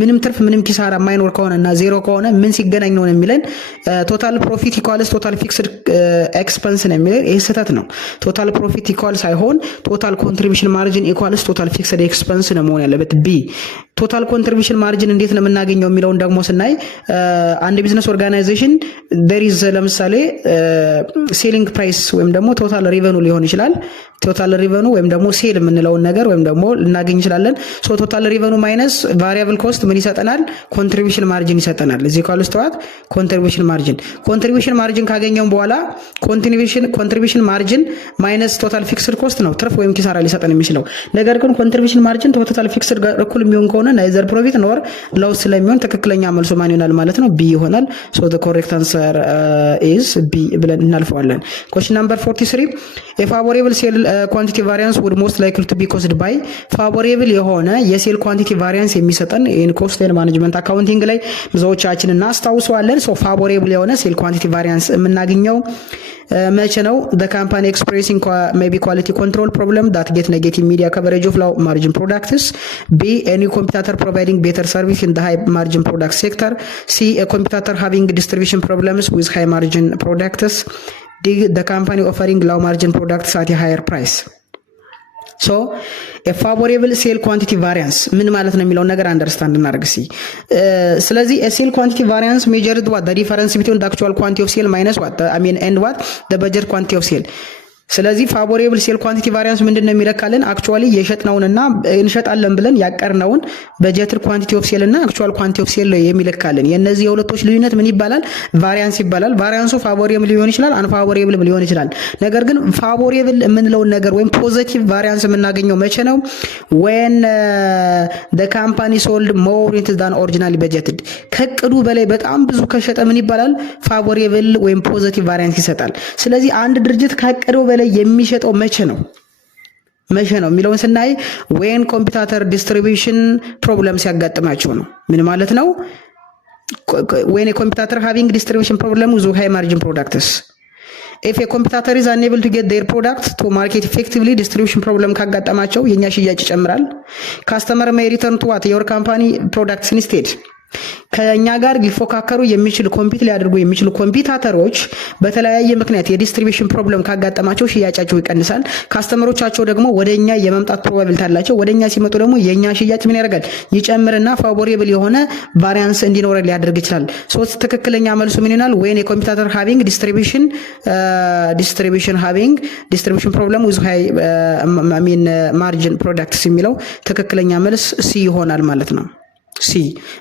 ምንም ትርፍ ምንም ኪሳራ የማይኖር ከሆነና ዜሮ ከሆነ ምን ሲገናኝ ነው የሚለን? ቶታል ፕሮፊት ኢኳልስ ቶታል ፊክስድ ኤክስፐንስ ነው የሚለን። ይህ ስህተት ነው። ቶታል ፕሮፊት ኢኳል ሳይሆን ቶታል ኮንትሪቢሽን ማርጂን ኢኳልስ ቶታል ፊክስድ ኤክስፐንስ ነው መሆን ያለበት። ቢ ቶታል ኮንትሪቢሽን ማርጂን እንዴት ነው የምናገኘው የሚለውን ደግሞ ስናይ አንድ ቢዝነስ ኦርጋናይዜሽን ደሪዝ ለምሳሌ ሴሊንግ ፕራይስ ወይም ደግሞ ቶታል ሪቨኑ ሊሆን ይችላል። ቶታል ሪቨኑ ወይም ደግሞ ሴል የምንለውን ነገር ወይም ደግሞ ልናገኝ እንችላለን። ሶ ቶታል ሪቨኑ ማይነስ ቫሪያብል ኮስት ምን ይሰጠናል? ኮንትሪቢሽን ማርጂን ይሰጠናል። እዚህ ካል ውስጥ ዋት ኮንትሪቢሽን ማርጂን ካገኘን በኋላ ኮንትሪቢሽን ማርጂን ማይነስ ቶታል ፊክስድ ኮስት ነው ትርፍ ወይም ኪሳራ ሊሰጠን የሚችለው። ነገር ግን ኮንትሪቢሽን ማርጂን ቶታል ፊክስድ ጋር እኩል የሚሆን ከሆነ ናይዘር ፕሮፊት ኖር ሎስ ስለሚሆን ትክክለኛ መልሱ ማን ይሆናል ማለት ነው? ቢ ይሆናል። ሶ the correct answer is B ብለን እናልፈዋለን። question number 43 a favorable sale quantity variance would most likely to be caused by favorable የሆነ የሴል ኳንቲቲ ቫሪያንስ የሚሰጠን ኢን ኮስት ኤንድ ማኔጅመንት አካውንቲንግ ላይ ብዙዎቻችን እናስታውሰዋለን። ሶ ፋቮሬብል የሆነ ሴል ኳንቲቲ ቫሪያንስ የምናገኘው መቼ ነው? the company expressing maybe quality control problem that get negative media coverage of low margin products. B any competitor providing better service in the high margin product sector. C a competitor having distribution problems with high margin products. D the company offering low margin products at a higher price. ሶ ፋቮሬብል ሴል ኳንቲቲ ቫሪያንስ ምን ማለት ነው የሚለውን ነገር አንደርስታንድ እናድርግ። ስለዚህ ሴል ኳንቲቲ ቫሪያንስ ሜጀርድ ዋት ዘ ዲፈረንስ ቢትዊን ዘ አክቹዋል ኳንቲቲ ኦፍ ሴል ማይነስ ዋት ኤንድ ዋት ዘ በጀት ኳንቲቲ ኦፍ ሴል። ስለዚህ ፋቮሬብል ሴል ኳንቲቲ ቫሪያንስ ምንድነው የሚለካልን? አክቹዋሊ የሸጥነውንና እንሸጣለን ብለን ያቀርነውን በጀትር ኳንቲቲ ኦፍ ሴል እና አክቹዋል ኳንቲቲ ኦፍ ሴል የሚለካልን። የነዚህ የሁለቶች ልዩነት ምን ይባላል? ቫሪያንስ ይባላል። ቫሪያንሱ ፋቮሬብል ሊሆን ይችላል፣ አንፋቮሬብል ሊሆን ይችላል። ነገር ግን ፋቮሬብል የምንለውን ነገር ወይም ፖዚቲቭ ቫሪያንስ የምናገኘው መቼ ነው? when the company sold more into than originally budgeted። ከቅዱ በላይ በጣም ብዙ ከሸጠ ምን ይባላል? ፋቮሬብል ወይም ፖዚቲቭ ቫሪያንስ ይሰጣል። ስለዚህ አንድ ድርጅት ካቀደው በላይ የሚሸጠው መቼ ነው የሚለውን ስናይ when competitor distribution problem ሲያጋጥማቸው ነው። ምን ማለት ነው? when a competitor having distribution problem with high margin products. if a competitor is unable to get their product to market effectively distribution problem ካጋጠማቸው የኛ ሽያጭ ይጨምራል። customer may return to what your company products instead። ከኛ ጋር ሊፎካከሩ የሚችሉ ኮምፒት ሊያደርጉ የሚችሉ ኮምፒታተሮች በተለያየ ምክንያት የዲስትሪቢዩሽን ፕሮብለም ካጋጠማቸው ሽያጫቸው ይቀንሳል። ካስተመሮቻቸው ደግሞ ወደኛ የመምጣት ፕሮባቢሊቲ አላቸው። ወደኛ ሲመጡ ደግሞ የኛ ሽያጭ ምን ያደርጋል? ይጨምርና ፋቮሬብል የሆነ ቫሪያንስ እንዲኖር ሊያደርግ ይችላል። ሶስት ትክክለኛ መልሱ ምን ይሆናል? when a competitor having distribution problem with high margin products የሚለው ትክክለኛ መልስ ሲ ይሆናል ማለት ነው። ሲ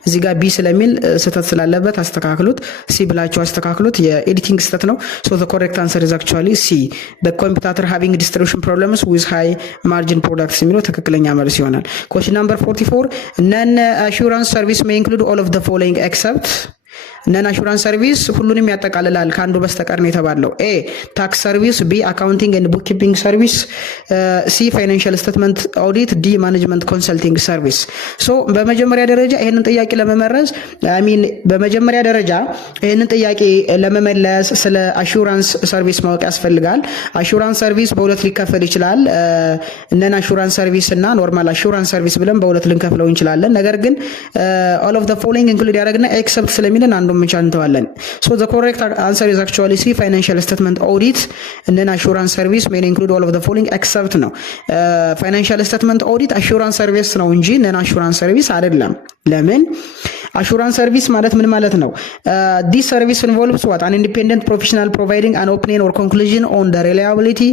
እዚህ ጋር ቢ ስለሚል ስህተት ስላለበት አስተካክሉት። ሲ ብላችሁ አስተካክሉት። የኤዲቲንግ ስህተት ነው። so the correct answer is actually C the competitor having distribution problems with high margin products የሚለው ትክክለኛ መልስ ይሆናል። question number 44 non assurance service may include all of the following except ነን አሹራንስ ሰርቪስ ሁሉንም ያጠቃልላል ከአንዱ በስተቀር ነው የተባለው። ኤ ታክስ ሰርቪስ፣ ቢ አካውንቲንግ ኤንድ ቡክ ኪፒንግ ሰርቪስ፣ ሲ ፋይናንሻል ስቴትመንት ኦዲት፣ ዲ ማኔጅመንት ኮንሰልቲንግ ሰርቪስ። ሶ በመጀመሪያ ደረጃ ይሄንን ጥያቄ ለመመረዝ በመጀመሪያ ደረጃ ይሄንን ጥያቄ ለመመለስ ስለ አሹራንስ ሰርቪስ ማወቅ ያስፈልጋል። አሹራንስ ሰርቪስ በሁለት ሊከፈል ይችላል። ነን አሹራንስ ሰርቪስ እና ኖርማል አሹራንስ ሰርቪስ ብለን በሁለት ልንከፍለው እንችላለን። ነገር ግን all of the following include ያደረግና ኤክሰፕት ስለሚልን አንዱ ምን ቻንተዋለን። so the correct answer is actually C financial statement audit and then assurance service may include all of the following except ነው financial statement audit assurance service ነው እንጂ ነን assurance service አይደለም። ለምን? assurance service ማለት ምን ማለት ነው? this service involves what an independent professional providing an opinion or conclusion on the reliability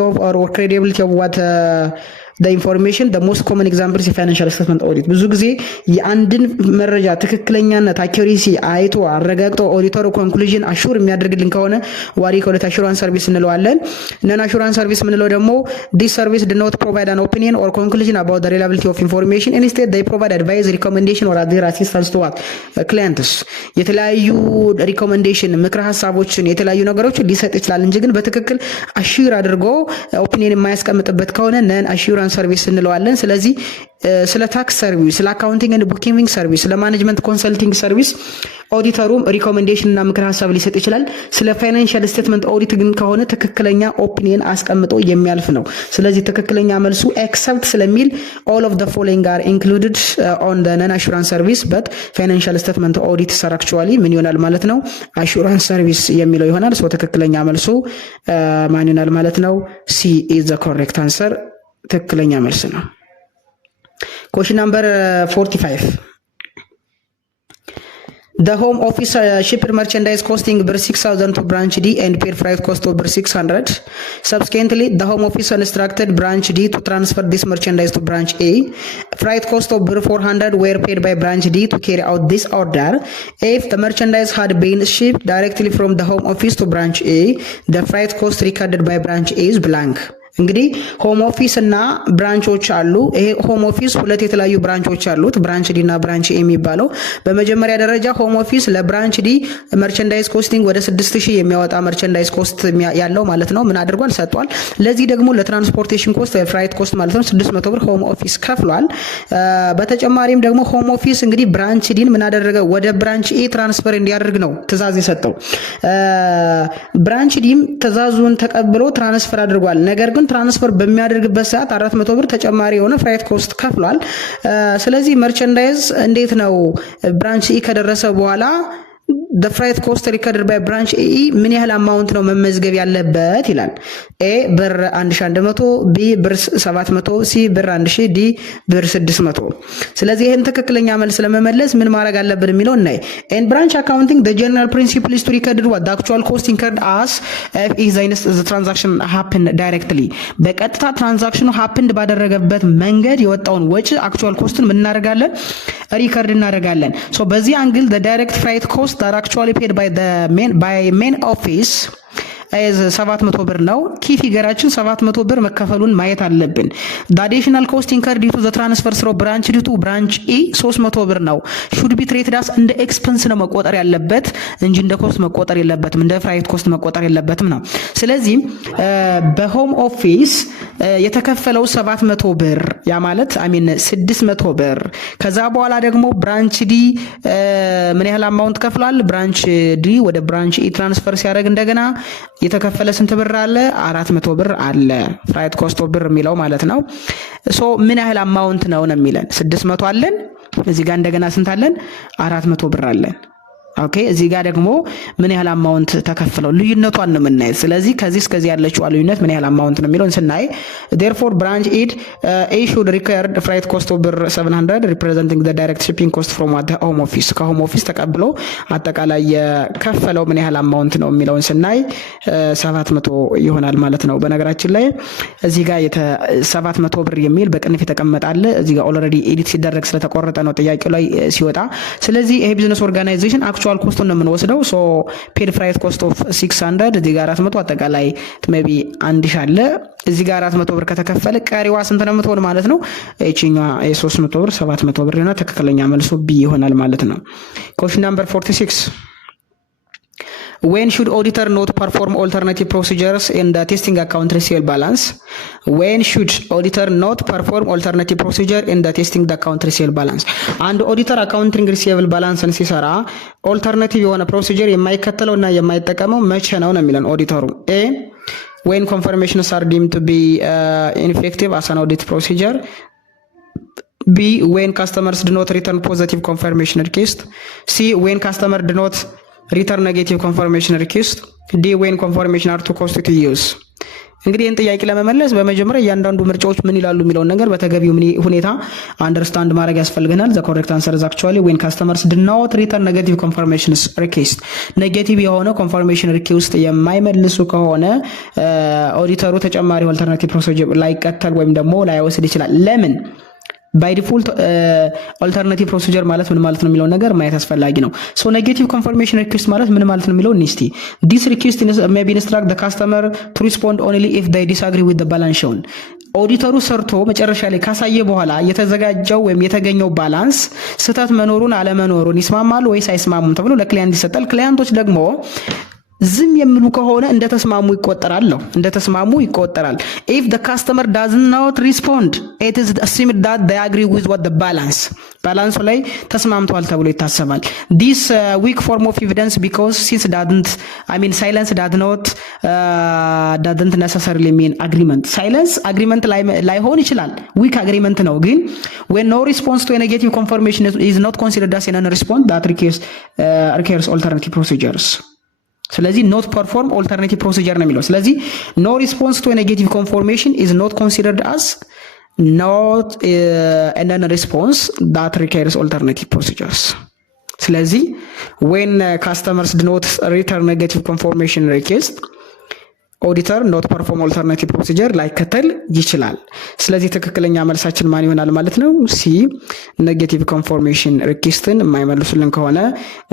of or credibility of what the information. the most common example is financial statement audit። ብዙ ጊዜ የአንድን መረጃ ትክክለኛነት አኪዩሬሲ አይቶ አረጋግጦ ኦዲተሩ ኮንክሉዥን አሹር የሚያደርግልን ከሆነ ዋሪ ኮሌት አሹራንስ ሰርቪስ እንለዋለን። ነን አሹራንስ ሰርቪስ ምንለው ደግሞ this service do not provide an opinion or conclusion about the reliability of information. instead they provide advice, recommendation or other assistance to what clients። የተለያዩ ሪኮሜንዴሽን ምክረ ሀሳቦችን የተለያዩ ነገሮችን ሊሰጥ ይችላል እንጂ ግን በትክክል አሹር አድርጎ ኦፒኒየን የማያስቀምጥበት ከሆነ ነን አሹራንስ ሰርቪስ እንለዋለን። ስለዚህ ስለ ታክስ ሰርቪስ፣ ስለ አካውንቲንግ ኤንድ ቡክኪንግ ሰርቪስ፣ ስለ ማኔጅመንት ኮንሰልቲንግ ሰርቪስ ኦዲተሩም ሪኮሜንዴሽን እና ምክር ሀሳብ ሊሰጥ ይችላል። ስለ ፋይናንሻል ስቴትመንት ኦዲት ግን ከሆነ ትክክለኛ ኦፒኒየን አስቀምጦ የሚያልፍ ነው። ስለዚህ ትክክለኛ መልሱ ኤክሰፕት ስለሚል all of the following are included on the non assurance service but financial statement audit are actually ምን ይሆናል ማለት ነው assurance service የሚለው ይሆናል። ሶ ትክክለኛ መልሱ ማን ይሆናል ማለት ነው C is the correct answer ትክክለኛ መልስ ነው። question number 45 The home office shipped merchandise costing per 6,000 to branch D and paid freight cost of per 600. Subsequently, the home office instructed branch D to transfer this merchandise to branch A. Freight cost of per 400 were paid by branch D to carry out this order. If the merchandise had been shipped directly from the home office to branch A, the freight cost recorded by branch A is blank. እንግዲህ ሆም ኦፊስ እና ብራንቾች አሉ። ይሄ ሆም ኦፊስ ሁለት የተለያዩ ብራንቾች አሉት፣ ብራንች ዲ እና ብራንች ኤ የሚባለው። በመጀመሪያ ደረጃ ሆም ኦፊስ ለብራንች ዲ መርቸንዳይዝ ኮስቲንግ ወደ 6000 የሚያወጣ መርቸንዳይዝ ኮስት ያለው ማለት ነው ምን አድርጓል ሰጥቷል። ለዚህ ደግሞ ለትራንስፖርቴሽን ኮስት ፍራይት ኮስት ማለት ነው 600 ብር ሆም ኦፊስ ከፍሏል። በተጨማሪም ደግሞ ሆም ኦፊስ እንግዲህ ብራንች ዲን ምን አደረገ ወደ ብራንች ኤ ትራንስፈር እንዲያደርግ ነው ትእዛዝ የሰጠው። ብራንች ዲም ትእዛዙን ተቀብሎ ትራንስፈር አድርጓል። ነገር ግን ትራንስፈር በሚያደርግበት ሰዓት 400 ብር ተጨማሪ የሆነ ፍራይት ኮስት ከፍሏል። ስለዚህ መርቸንዳይዝ እንዴት ነው ብራንች ኢ ከደረሰ በኋላ the freight cost recorded by branch A ምን ያህል አማውንት ነው መመዝገብ ያለበት ይላል። A ብር 1100 B ብር 700 C ብር 1000 D ብር 600። ስለዚህ ይሄን ትክክለኛ መልስ ለመመለስ ምን ማድረግ አለብን የሚለው እናይ። in branch accounting the general principle is to record what the actual cost incurred as if the transaction happened directly በቀጥታ ትራንዛክሽኑ happened ባደረገበት መንገድ የወጣውን ወጪ actual ኮስትን ምን እናደርጋለን ሪከርድ እናደርጋለን። ሶ በዚህ አንግል the direct freight cost that actually paid by the main office is 700 ብር ነው። ኪ ፊገራችን 700 ብር መከፈሉን ማየት አለብን። the additional cost incurred due to the transfer from branch D to branch E 300 ብር ነው። should be treated as እንደ ኤክስፐንስ ነው መቆጠር ያለበት እንጂ እንደ ኮስት መቆጠር የለበትም፣ እንደ ፍራይት ኮስት መቆጠር የለበትም ነው። ስለዚህ በሆም ኦፊስ የተከፈለው 700 ብር ያ ማለት 600 ብር ከዛ በኋላ ደግሞ ብራንች ዲ ምን ያህል አማውንት ከፍሏል? ብራንች ዲ ወደ ብራንች ኢ ትራንስፈር ሲያደርግ እንደገና የተከፈለ ስንት ብር አለ? 400 ብር አለ። ፍራይት ኮስት ብር የሚለው ማለት ነው። ሶ ምን ያህል አማውንት ነው የሚለን 600 አለን። እዚህ ጋር እንደገና ስንት አለን? 400 ብር አለን። ኦኬ እዚህ ጋር ደግሞ ምን ያህል አማውንት ተከፍለው ልዩነቷን ነው የምናየው። ስለዚህ ከዚህ እስከዚህ ያለችው ልዩነት ምን ያህል አማውንት ነው የሚለውን ስናይ therefore branch A should record freight cost of 700 representing the direct shipping cost from the home office ከሆም ኦፊስ ተቀብሎ አጠቃላይ የከፈለው ምን ያህል አማውንት ነው የሚለውን ስናይ 700 ይሆናል ማለት ነው። በነገራችን ላይ እዚህ ጋር 700 ብር የሚል በቅንፍ የተቀመጣለ እዚህ ጋር ኦልሬዲ ኤዲት ሲደረግ ስለተቆረጠ ነው ጥያቄው ላይ ሲወጣ። ስለዚህ ይሄ ቢዝነስ ኦርጋናይዜሽን actual cost ነው የምንወስደው። ሶ paid freight cost of 600 እዚህ ጋር 400 አጠቃላይ ሜቢ 1000 አለ። እዚህ ጋር 400 ብር ከተከፈለ ቀሪዋ ስንት ነው የምትሆን ማለት ነው? እቺኛዋ 300 ብር 700 ብር ነው። ትክክለኛ መልሱ ቢ ይሆናል ማለት ነው። question number 46 When should auditor not perform alternative procedures in the testing account receivable balance? When should auditor not perform alternative procedure in the testing the account receivable balance? And auditor accounting receivable balance ሲሰራ alternative የሆነ procedure የማይከተለውና የማይጠቀመው መቼ ነው የሚለን ኦዲተሩ። A when confirmations are deemed to be ineffective as an audit procedure. B when customers do not return positive confirmation request. C when customer do not return negative confirmation request. D when confirmation are too costly to use. እንግዲህ ይህን ጥያቄ ለመመለስ በመጀመሪያ እያንዳንዱ ምርጫዎች ምን ይላሉ የሚለውን ነገር በተገቢው ሁኔታ አንደርስታንድ ማድረግ ያስፈልገናል። the correct answer is actually when customers do not return negative confirmation request. ኔጌቲቭ የሆነ ኮንፈርሜሽን ሪኩዌስት የማይመልሱ ከሆነ ኦዲተሩ ተጨማሪ ኦልተርናቲቭ ፕሮሲጀር ላይቀተል ወይም ደግሞ ላይወስድ ይችላል። ለምን? by default alternative procedure ማለት ምን ማለት ነው የሚለው ነገር ማየት አስፈላጊ ነው። so negative confirmation request ማለት ምን ማለት ነው የሚለው እንስቲ this request may be instruct the customer to respond only if they disagree with the balance shown. ኦዲተሩ ሰርቶ መጨረሻ ላይ ካሳየ በኋላ የተዘጋጀው ወይም የተገኘው ባላንስ ስህተት መኖሩን አለመኖሩን ይስማማሉ ወይስ አይስማሙም ተብሎ ለክሊያንት ይሰጣል። ክሊያንቶች ደግሞ ዝም የሚሉ ከሆነ እንደተስማሙ ይቆጠራል ነው እንደተስማሙ ይቆጠራል። if the customer does not respond it is assumed that they agree with what the balance ባላንሱ ላይ ተስማምቷል ተብሎ ይታሰባል። this weak form of evidence because since silence doesn't necessarily mean agreement. silence agreement ላይሆን ይችላል፣ weak agreement ነው። ግን when no response to a negative confirmation is not considered as a non-response that requires alternative procedures. ስለዚህ not perform alternative procedure ነው የሚለው። ስለዚህ no response to a negative confirmation is not considered as not a non-response that requires alternative procedures. ስለዚህ when customers do not return negative confirmation request, auditor not perform alternative procedure ላይከተል ይችላል። ስለዚህ ትክክለኛ መልሳችን ማን ይሆናል ማለት ነው? ሲ ኔጌቲቭ ኮንፎርሜሽን ሪኩዌስትን የማይመልሱልን ከሆነ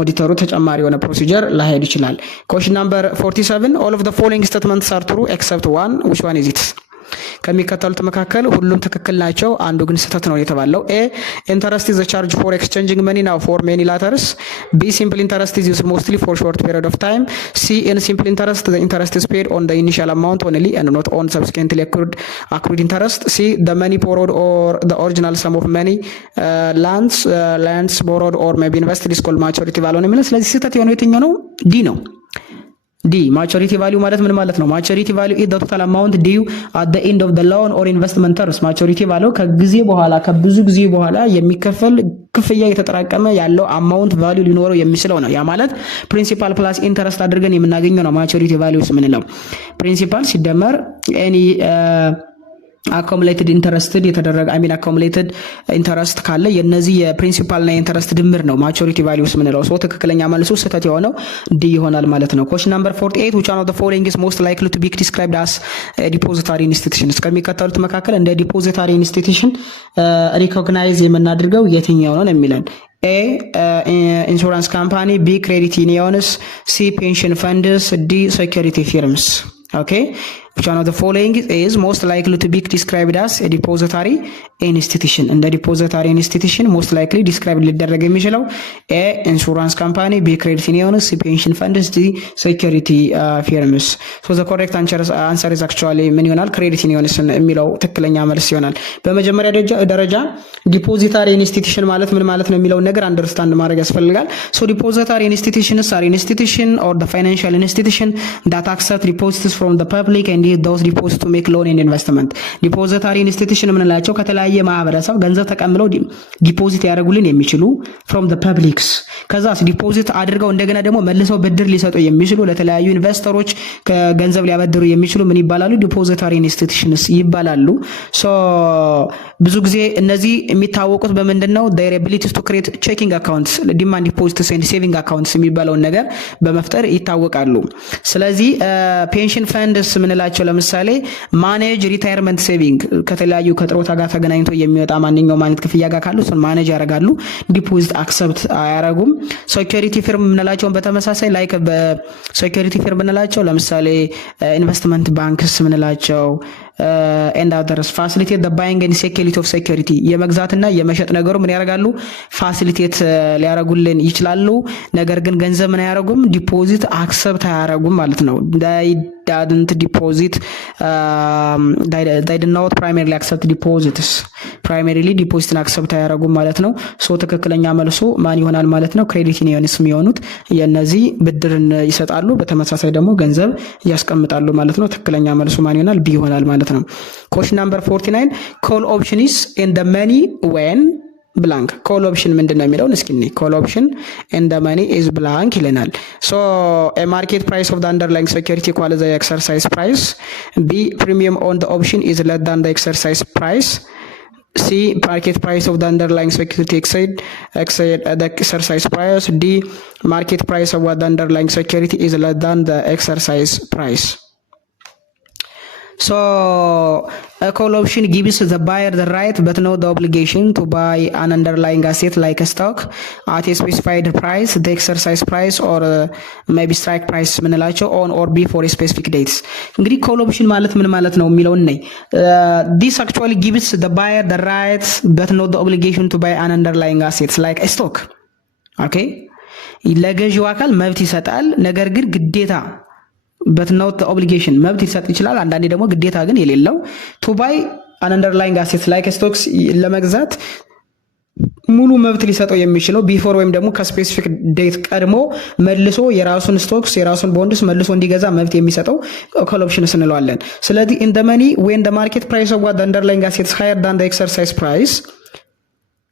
ኦዲተሩ ተጨማሪ የሆነ ፕሮሲጀር ላይሄድ ይችላል። question number 47 all of the following statements are true except one, which one is it? ከሚከተሉት መካከል ሁሉም ትክክል ናቸው፣ አንዱ ግን ስህተት ነው የተባለው። ኤ ኢንተረስት ኢዝ ቻርጅ ፎር ኤክስቼንጂንግ መኒ ናው ፎር ሜኒ ላተርስ። ቢ ሲምፕል ኢንተረስት ኢዝ ዩዝድ ሞስትሊ ፎር ሾርት ፒሪድ ኦፍ ታይም። ሲ ኢን ሲምፕል ኢንተረስት ዘ ኢንተረስት ኢዝ ፔድ ኦን ዘ ኢኒሺያል አማውንት ኦንሊ ኤንድ ኖት ኦን ሰብሲኩዌንትሊ አክሩድ ኢንተረስት። ሲ ዘ መኒ ቦሮድ ኦር ዘ ኦሪጂናል ሰም ኦፍ መኒ ላንድስ ቦሮድ ኦር ሜይ ቢ ኢንቨስትድ ኢዝ ኮልድ ማቹሪቲ ቫልዩ ነው የሚለው። ስለዚህ ስህተት የሆነው የትኛው ነው? ዲ ነው። ዲ ማቹሪቲ ቫልዩ ማለት ምን ማለት ነው? ማቹሪቲ ቫልዩ ኢዝ ዘ ቶታል አማውንት ዲው አት ዘ ኤንድ ኦፍ ዘ ሎን ኦር ኢንቨስትመንት ተርምስ። ማቹሪቲ ቫልዩ ከጊዜ በኋላ ከብዙ ጊዜ በኋላ የሚከፈል ክፍያ የተጠራቀመ ያለው አማውንት ቫልዩ ሊኖረው የሚችለው ነው። ያ ማለት ፕሪንሲፓል ፕላስ ኢንተረስት አድርገን የምናገኘው ነው ማቹሪቲ ቫልዩስ የምንለው። ፕሪንሲፓል ሲደመር ኤኒ አኮሙሌትድ ኢንተረስትድ የተደረገ አኮሙሌትድ ኢንተረስት ካለ የነዚህ የፕሪንሲፓል እና የኢንተረስት ድምር ነው ማቹሪቲ ቫልዩስ ምንለው። ሶ ትክክለኛ መልሱ ስህተት የሆነው ዲ ይሆናል ማለት ነው። question number 48 which one of the following is most likely to be described as a depository institution? ከሚከተሉት መካከል እንደ ዲፖዚታሪ ኢንስቲትዩሽን ሪኮግናይዝ የምናደርገው የትኛው ነው የሚለን። ኤ ኢንሹራንስ ካምፓኒ፣ ቢ ክሬዲት ዩኒየንስ፣ ሲ ፔንሽን ፈንድስ፣ ዲ ሴኩሪቲ ፊርምስ። ኦኬ which one of the following is most likely to be described as a depository institution? እንደ ዲፖዚታሪ ኢንስቲትዩሽን most likely describe ሊደረግ የሚችለው ኤ ኢንሹራንስ ካምፓኒ፣ ቢ ክሬዲት ዩኒየንስ፣ ሲ ፔንሽን ፈንድስ፣ ዲ ሴኩሪቲ ፊርምስ። so the correct answer is actually ምን ይሆናል? ክሬዲት ዩኒየንስ የሚለው ትክክለኛ መልስ ይሆናል። በመጀመሪያ ደረጃ ዲፖዚታሪ ኢንስቲትዩሽን ማለት ምን ማለት ነው የሚለው ነገር አንደርስታንድ ማድረግ ያስፈልጋል። so depository institutions are institution or the financial institution that accept deposits from the public and those deposits to make loan and investment. ዲፖዚታሪ ኢንስቲትዩሽን የምንላቸው ከተለያየ ማህበረሰብ ገንዘብ ተቀምለው ዲፖዚት ያደርጉልን የሚችሉ from the publics ከዛስ ዲፖዚት አድርገው እንደገና ደግሞ መልሰው ብድር ሊሰጡ የሚችሉ ለተለያዩ ኢንቨስተሮች ገንዘብ ሊያበድሩ የሚችሉ ምን ይባላሉ? ዲፖዚታሪ ኢንስቲትዩሽንስ ይባላሉ። ሶ ብዙ ጊዜ እነዚህ የሚታወቁት በምንድነው? their ability to create checking accounts, demand deposits and saving accounts የሚባለውን ነገር በመፍጠር ይታወቃሉ። ስለዚህ ፔንሽን ፈንድስ ምንላቸው ለምሳሌ ማኔጅ ሪታየርመንት ሴቪንግ ከተለያዩ ከጥሮታ ጋር ተገናኝቶ የሚወጣ ማንኛውም አይነት ክፍያ ጋር ካሉ እሱን ማኔጅ ያደርጋሉ። ዲፖዚት አክሰፕት አያረጉም። ሴኩሪቲ ፊርም ምንላቸውን በተመሳሳይ ላይክ በሴኩሪቲ ፊርም ምንላቸው ለምሳሌ ኢንቨስትመንት ባንክስ ምንላቸው and others facilitate the buying and security of security የመግዛትና የመሸጥ ነገሩ ምን ያደርጋሉ? ፋሲሊቴት ሊያረጉልን ይችላሉ። ነገር ግን ገንዘብ ምን ያደርጉም? ዲፖዚት አክሰፕት አያረጉም ማለት ነው። they did not primarily accept deposits primarily ዲፖዚትን አክሰፕት አያረጉም ማለት ነው። ሶ ትክክለኛ መልሱ ማን ይሆናል ማለት ነው? ክሬዲት ዩኒየንስ የሚሆኑት የነዚህ ብድርን ይሰጣሉ፣ በተመሳሳይ ደግሞ ገንዘብ ያስቀምጣሉ ማለት ነው። ትክክለኛ መልሱ ማን ይሆናል? ቢ ይሆናል ማለት ነው። question number 49 call option is in the money when blank. call option ምንድነው የሚለውን እስኪ እንይ። call option in the money is blank ይለናል። so a market price of the underlying security equals the exercise price. b premium on the option is less than the exercise price. C market price of the underlying security exceed the exercise price. D market price of the underlying security is less than the exercise price. So a call option gives the buyer the right but not the obligation to buy an underlying asset like a stock at a specified price, the exercise price or maybe strike price ምንላቸው on or before a specific dates. እንግዲህ call option ማለት ምን ማለት ነው የሚለውን ነይ። This actually gives the buyer the right but not the obligation to buy an underlying asset like a stock. Okay? ለገዢው አካል መብት ይሰጣል፣ ነገር ግን ግዴታ but not the obligation መብት ይሰጥ ይችላል። አንዳንዴ ደግሞ ግዴታ ግን የሌለው to buy an underlying assets like stocks ለመግዛት ሙሉ መብት ሊሰጠው የሚችለው ቢፎር ወይም ደግሞ ከስፔሲፊክ ዴት ቀድሞ መልሶ የራሱን ስቶክስ የራሱን ቦንድስ መልሶ እንዲገዛ መብት የሚሰጠው ኮል ኦፕሽንስ እንለዋለን። ስለዚህ ኢን ዘ መኒ ዌን ዘ ማርኬት ፕራይስ ኦፍ ዋት ዘ አንደርላይንግ አሴትስ ሃየር ዳን ዘ ኤክሰርሳይዝ ፕራይስ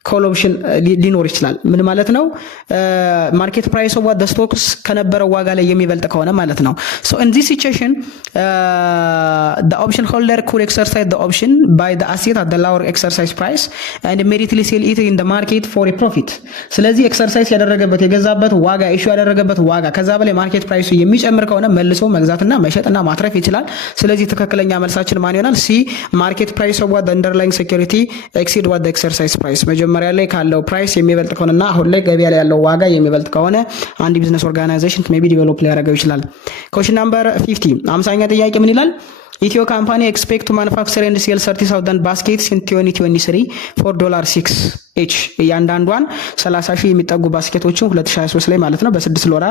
ኮል ኦፕሽን ሊኖር ይችላል። ምን ማለት ነው? ማርኬት ፕራይስ ኦፍ ዋት ስቶክስ ከነበረው ዋጋ ላይ የሚበልጥ ከሆነ ማለት ነው። ሶ ኢን ዚስ ሲቹዌሽን the option holder could exercise the option buy the asset at the lower exercise price and immediately sell it in the market for a profit። ስለዚህ ኤክሰርሳይዝ ያደረገበት የገዛበት ዋጋ ኢሹ ያደረገበት ዋጋ ከዛ በላይ ማርኬት ፕራይሱ የሚጨምር ከሆነ መልሶ መግዛትና መሸጥና ማትረፍ ይችላል። ስለዚህ ትክክለኛ መልሳችን ማን ይሆናል? ሲ ማርኬት ፕራይስ ኦፍ ዋት አንደርላይንግ ሴኩሪቲ ኤክሲድ ዋት ኤክሰርሳይዝ ፕራይስ መጀመሪያ ላይ ካለው ፕራይስ የሚበልጥ ከሆነና አሁን ላይ ገበያ ላይ ያለው ዋጋ የሚበልጥ ከሆነ አንድ ቢዝነስ ኦርጋናይዜሽን ሜቢ ዲቨሎፕ ሊያደርገው ይችላል። ኮሽን ናምበር 50 50ኛ ጥያቄ ምን ይላል? ኢትዮ ካምፓኒ ኤክስፔክት ቱ ማኑፋክቸር ኤንድ ሴል 30,000 ባስኬትስ ኢን 2023 ፎር $6 ኤች እያንዳንዷን 30,000 የሚጠጉ ባስኬቶችን 2023 ላይ ማለት ነው $6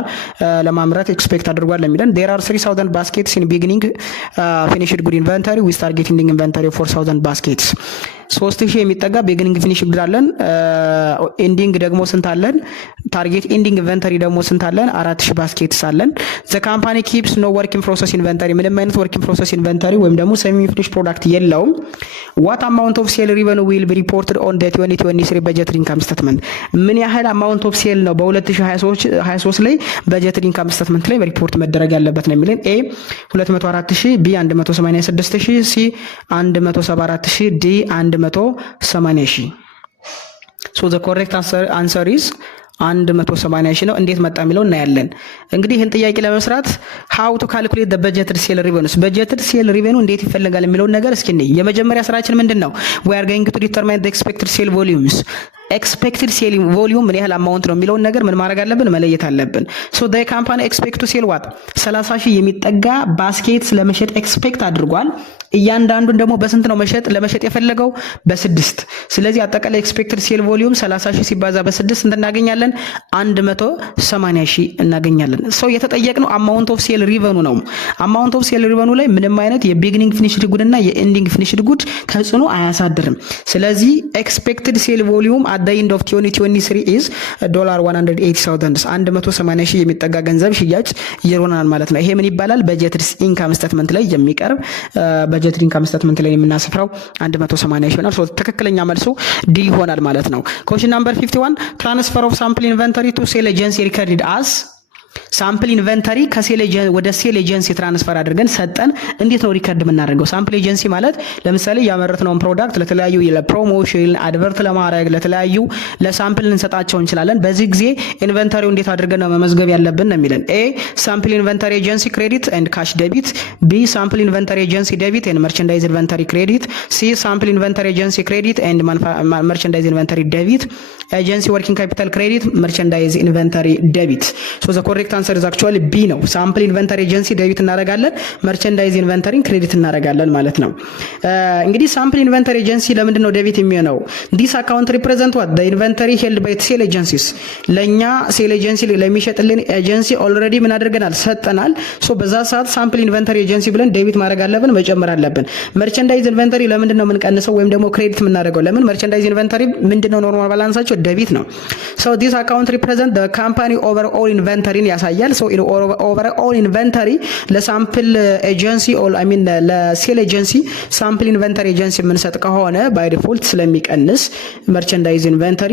ለማምረት ኤክስፔክት አድርጓል ለሚለን there are 3,000 baskets in beginning finished good inventory with target ending inventory of 4,000 baskets 3,000 የሚጠጋ ቢግኒንግ ፊኒሽ ጉድ አለን። ኤንዲንግ ደግሞ ስንት አለን? ታርጌት ኤንዲንግ ኢንቨንተሪ ደግሞ ስንት አለን? 4,000 ባስኬትስ አለን። ዘ ካምፓኒ ኪፕስ ኖ ወርኪንግ ፕሮሰስ ኢንቨንተሪ ምንም አይነት ወርኪንግ ፕሮሰስ ኢንቨንተሪ ወይም ደግሞ ሰሚ ፊኒሽ ፕሮዳክት የለውም። ዋት አማውንት ኦፍ ሴል ሪቨኑ ዊል ቢ ሪፖርትድ ኦን ደ 2023 በጀት ኢንካም ስቴትመንት ምን ያህል አማውንት ኦፍ ሴል ነው በ2023 ላይ በጀት ኢንካም ስቴትመንት ላይ ሪፖርት መደረግ ያለበት ነው የሚለን ኤ 204,000 ቢ 186,000 ሲ 174,000 ዲ 180,000 ሶ ዘ ኮሬክት አንሰር ኢዝ 180,000 ነው። እንዴት መጣ የሚለው እናያለን። እንግዲህ ይህን ጥያቄ ለመስራት how to calculate the budgeted sale revenues budgeted sale revenue እንዴት ይፈልጋል የሚለውን ነገር እስኪ እንይ። የመጀመሪያ ስራችን ምንድነው? we are going to determine the expected sale volumes expected sale volume ምን ያህል አማውንት ነው የሚለውን ነገር ምን ማድረግ አለብን? መለየት አለብን። so the company expect to sell what 30,000 የሚጠጋ ባስኬት ለመሸጥ ኤክስፔክት አድርጓል። እያንዳንዱን ደግሞ በስንት ነው ለመሸጥ የፈለገው? በ6። ስለዚህ አጠቃላይ ኤክስፔክትድ ሴል ቮሊዩም 30,000 ሲባዛ በ6 እንት እናገኛለን 180,000 እናገኛለን። ሰው የተጠየቅነው አማውንት ኦፍ ሴል ሪቨኑ ነው። አማውንት ኦፍ ሴል ሪቨኑ ላይ ምንም አይነት የቢግኒንግ ፊኒሽድ ጉድ እና የኤንዲንግ ፊኒሽድ ጉድ ተጽዕኖ አያሳድርም። ስለዚህ ኤክስፔክትድ ሴል ቮሊዩም at the end of 2023 is $180,000 180,000 የሚጠጋ ገንዘብ ሽያጭ ይሮናል ማለት ነው። ይሄ ምን ይባላል? በጀትድ ኢንካም ስቴትመንት ላይ የሚቀርብ በጀት ኢንካም ስቴትመንት ላይ የምናስፍራው 180,000 ይሆናል። ሶ ትክክለኛ መልሱ ዲ ይሆናል ማለት ነው። ኮሽን ናምበር 51 ትራንስፈር ኦፍ ሳምፕል ኢንቨንተሪ ቱ ሴል ኤጀንሲ ሪከርድድ አስ ሳምፕል ኢንቨንተሪ ከሴል ወደ ሴል ኤጀንሲ ትራንስፈር አድርገን ሰጠን። እንዴት ነው ሪከርድ የምናደርገው? ሳምፕል ኤጀንሲ ማለት ለምሳሌ ያመረትነውን ፕሮዳክት ለተለያዩ ለፕሮሞሽን አድቨርት ለማድረግ ለተለያዩ ለሳምፕል እንሰጣቸው እንችላለን። በዚህ ጊዜ ኢንቨንተሪው እንዴት አድርገን ነው መመዝገብ ያለብን ነው የሚለን። ኤ ሳምፕል ኢንቨንተሪ ኤጀንሲ ክሬዲት ኤንድ ካሽ ዴቢት፣ ቢ ሳምፕል ኢንቨንተሪ ኤጀንሲ ዴቢት ኤንድ መርቸንዳይዝ ኢንቨንተሪ ክሬዲት፣ ሲ ሳምፕል ኢንቨንተሪ ኤጀንሲ ክሬዲት ኤንድ መርቸንዳይዝ ኢንቨንተሪ ዴቢት፣ ኤጀንሲ ወርኪንግ ካፒታል ክሬዲት መርቸንዳይዝ ኢንቨንተሪ ዴቢት። ሶ ዘ ኮሬክት አንሰር ኢዝ አክቹዋሊ ቢ ነው። ሳምፕል ኢንቨንተሪ ኤጀንሲ ዴቢት እናደርጋለን፣ መርቸንዳይዝ ኢንቨንተሪን ክሬዲት እናደርጋለን ማለት ነው። እንግዲህ ሳምፕል ኢንቨንተሪ ኤጀንሲ ለምንድን ነው ዴቢት የሚሆነው? ዲስ አካውንት ሪፕሬዘንት ዋት ዘ ኢንቨንተሪ ሄልድ ባይ ሴል ኤጀንሲስ ለኛ ሴል ኤጀንሲ ለሚሸጥልን ኤጀንሲ ኦልሬዲ ምን አድርገናል? ሰጠናል። ሶ በዛ ሰዓት ሳምፕል ኢንቨንተሪ ኤጀንሲ ብለን ዴቢት ማድረግ አለብን፣ መጨመር አለብን። መርቸንዳይዝ ኢንቨንተሪ ለምንድን ነው የምንቀንሰው ወይም ደግሞ ክሬዲት የምናደርገው? ለምን መርቸንዳይዝ ኢንቨንተሪ ምንድን ነው ኖርማል ባላንሳቸው ዴቢት ነው። ሶ ዲስ አካውንት ሪፕሬዘንት ዘ ካምፓኒ ኦቨርኦል ኢንቨንተሪን ያሳያል። ሶ ኦቨርኦል ኢንቨንተሪ ለሳምፕል ኤጀንሲ አይ ሚን ለሴል ኤጀንሲ ሳምፕል ኢንቨንተሪ ኤጀንሲ የምንሰጥ ከሆነ ባይ ዲፎልት ስለሚቀንስ መርቸንዳይዝ ኢንቨንተሪ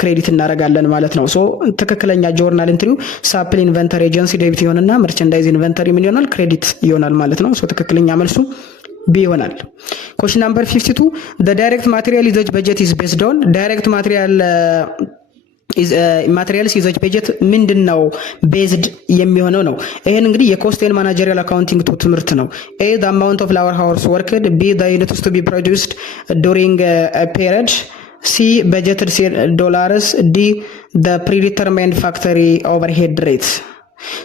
ክሬዲት እናደርጋለን ማለት ነው። ሶ ትክክለኛ ጆርናል ኢንትሪው ሳምፕል ኢንቨንተሪ ኤጀንሲ ዴቢት ይሆንና መርቸንዳይዝ ኢንቨንተሪ ምን ይሆናል? ክሬዲት ይሆናል ማለት ነው። ሶ ትክክለኛ መልሱ ቢ ይሆናል። ኮሽን ናምበር 52 the direct material usage budget is based on direct material ማቴሪያልስ ዩዘጅ በጀት ምንድነው ቤዝድ የሚሆነው ነው። ይሄን እንግዲህ የኮስት ኤንድ ማናጀሪያል አካውንቲንግ ትምህርት ነው። ኤ the amount of flower hours worked, b the units to be produced during a period, c budgeted dollars, d the predetermined factory overhead rates።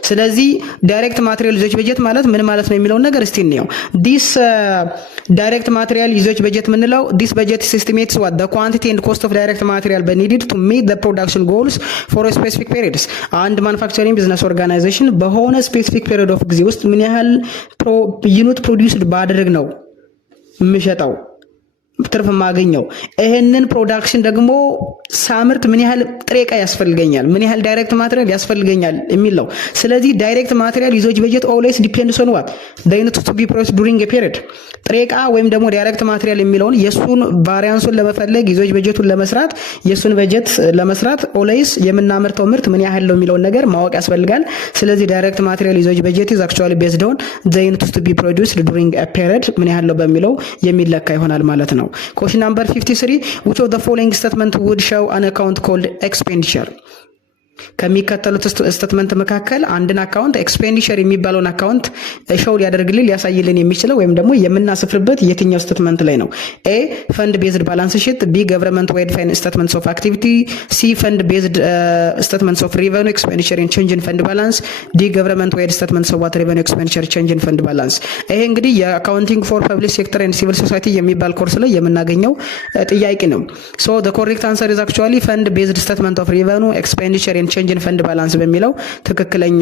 ስለዚህ ዳይሬክት ማቴሪያል ዩዘጅ በጀት ማለት ምን ማለት ነው የሚለውን ነገር እስቲ እንየው። ዲስ ዳይሬክት ማቴሪያል ዩዘጅ በጀት ምንለው ዲስ በጀት ኤስቲሜትስ ዋት ዘ ኳንቲቲ ኤንድ ኮስት ኦፍ ዳይሬክት ማቴሪያል ኒድድ ቱ ሚት ዘ ፕሮዳክሽን ጎልስ ፎር ስፔሲፊክ ፔሪድስ። አንድ ማኑፋክቸሪንግ ቢዝነስ ኦርጋናይዜሽን በሆነ ስፔሲፊክ ፔሪድ ኦፍ ጊዜ ውስጥ ምን ያህል ዩኒት ፕሮዲውስድ ባደረግ ነው የሚሸጠው ትርፍ ማገኘው። ይሄንን ፕሮዳክሽን ደግሞ ሳምርት ምን ያህል ጥሬ ዕቃ ያስፈልገኛል፣ ምን ያህል ዳይሬክት ማቴሪያል ያስፈልገኛል የሚለው። ስለዚህ ዳይሬክት ማቴሪያል ዩዜጅ በጀት ኦልዌይስ ዲፔንድስ ኦን ዋት ዘ ዩኒት ቱ ቢ ፕሮሰስድ ዱሪንግ ኤ ፔሪድ። ጥሬ ዕቃ ወይም ደግሞ ዳይሬክት ማቴሪያል የሚለውን የሱን ቫሪያንሱን ለመፈለግ ዩዜጅ በጀቱን ለመስራት የሱን በጀት ለመስራት ኦልዌይስ የምናመርተው ምርት ምን ያህል ነው የሚለውን ነገር ማወቅ ያስፈልጋል። ስለዚህ ዳይሬክት ማቴሪያል ዩዜጅ በጀት ኢዝ አክቹዋሊ ቤዝድ ኦን ዘ ዩኒት ቱ ቢ ፕሮዲውስድ ዱሪንግ ኤ ፔሪድ ምን ያህል ነው በሚለው የሚለካ ይሆናል ማለት ነው። ኩዌስችን ናምበር 53 which of the following statement would show an account called expenditure? ከሚከተሉት ስቴትመንት መካከል አንድን አካውንት ኤክስፔንዲቸር የሚባለውን አካውንት ሾው ሊያደርግልን ሊያሳይልን የሚችለው ወይም ደግሞ የምናስፍርበት የትኛው ስቴትመንት ላይ ነው? ኤ ፈንድ ቤዝድ ባላንስ ሺት፣ ቢ ገቨርንመንት ዋይድ ስቴትመንትስ ኦፍ አክቲቪቲ፣ ሲ ፈንድ ቤዝድ ስቴትመንትስ ኦፍ ሪቨኑ ኤክስፔንዲቸር ኢን ቼንጅ ኢን ፈንድ ባላንስ፣ ዲ ገቨርንመንት ዋይድ ስቴትመንትስ ኦፍ ዋት ሪቨኑ ኤክስፔንዲቸር ቼንጅ ኢን ፈንድ ባላንስ። ይሄ እንግዲህ የአካውንቲንግ ፎር ፐብሊክ ሴክተር ኤንድ ሲቪል ሶሳይቲ የሚባል ኮርስ ላይ የምናገኘው ጥያቄ ነው። ሶ ዘ ኮሬክት አንሰር ኢዝ አክቹዋሊ ፈንድ ቤዝድ ስቴትመንት ኦፍ ሪቨኑ ኤክስፔንዲቸር ኢን ቼንጅ ኢን ፈንድ ባላንስ በሚለው ትክክለኛ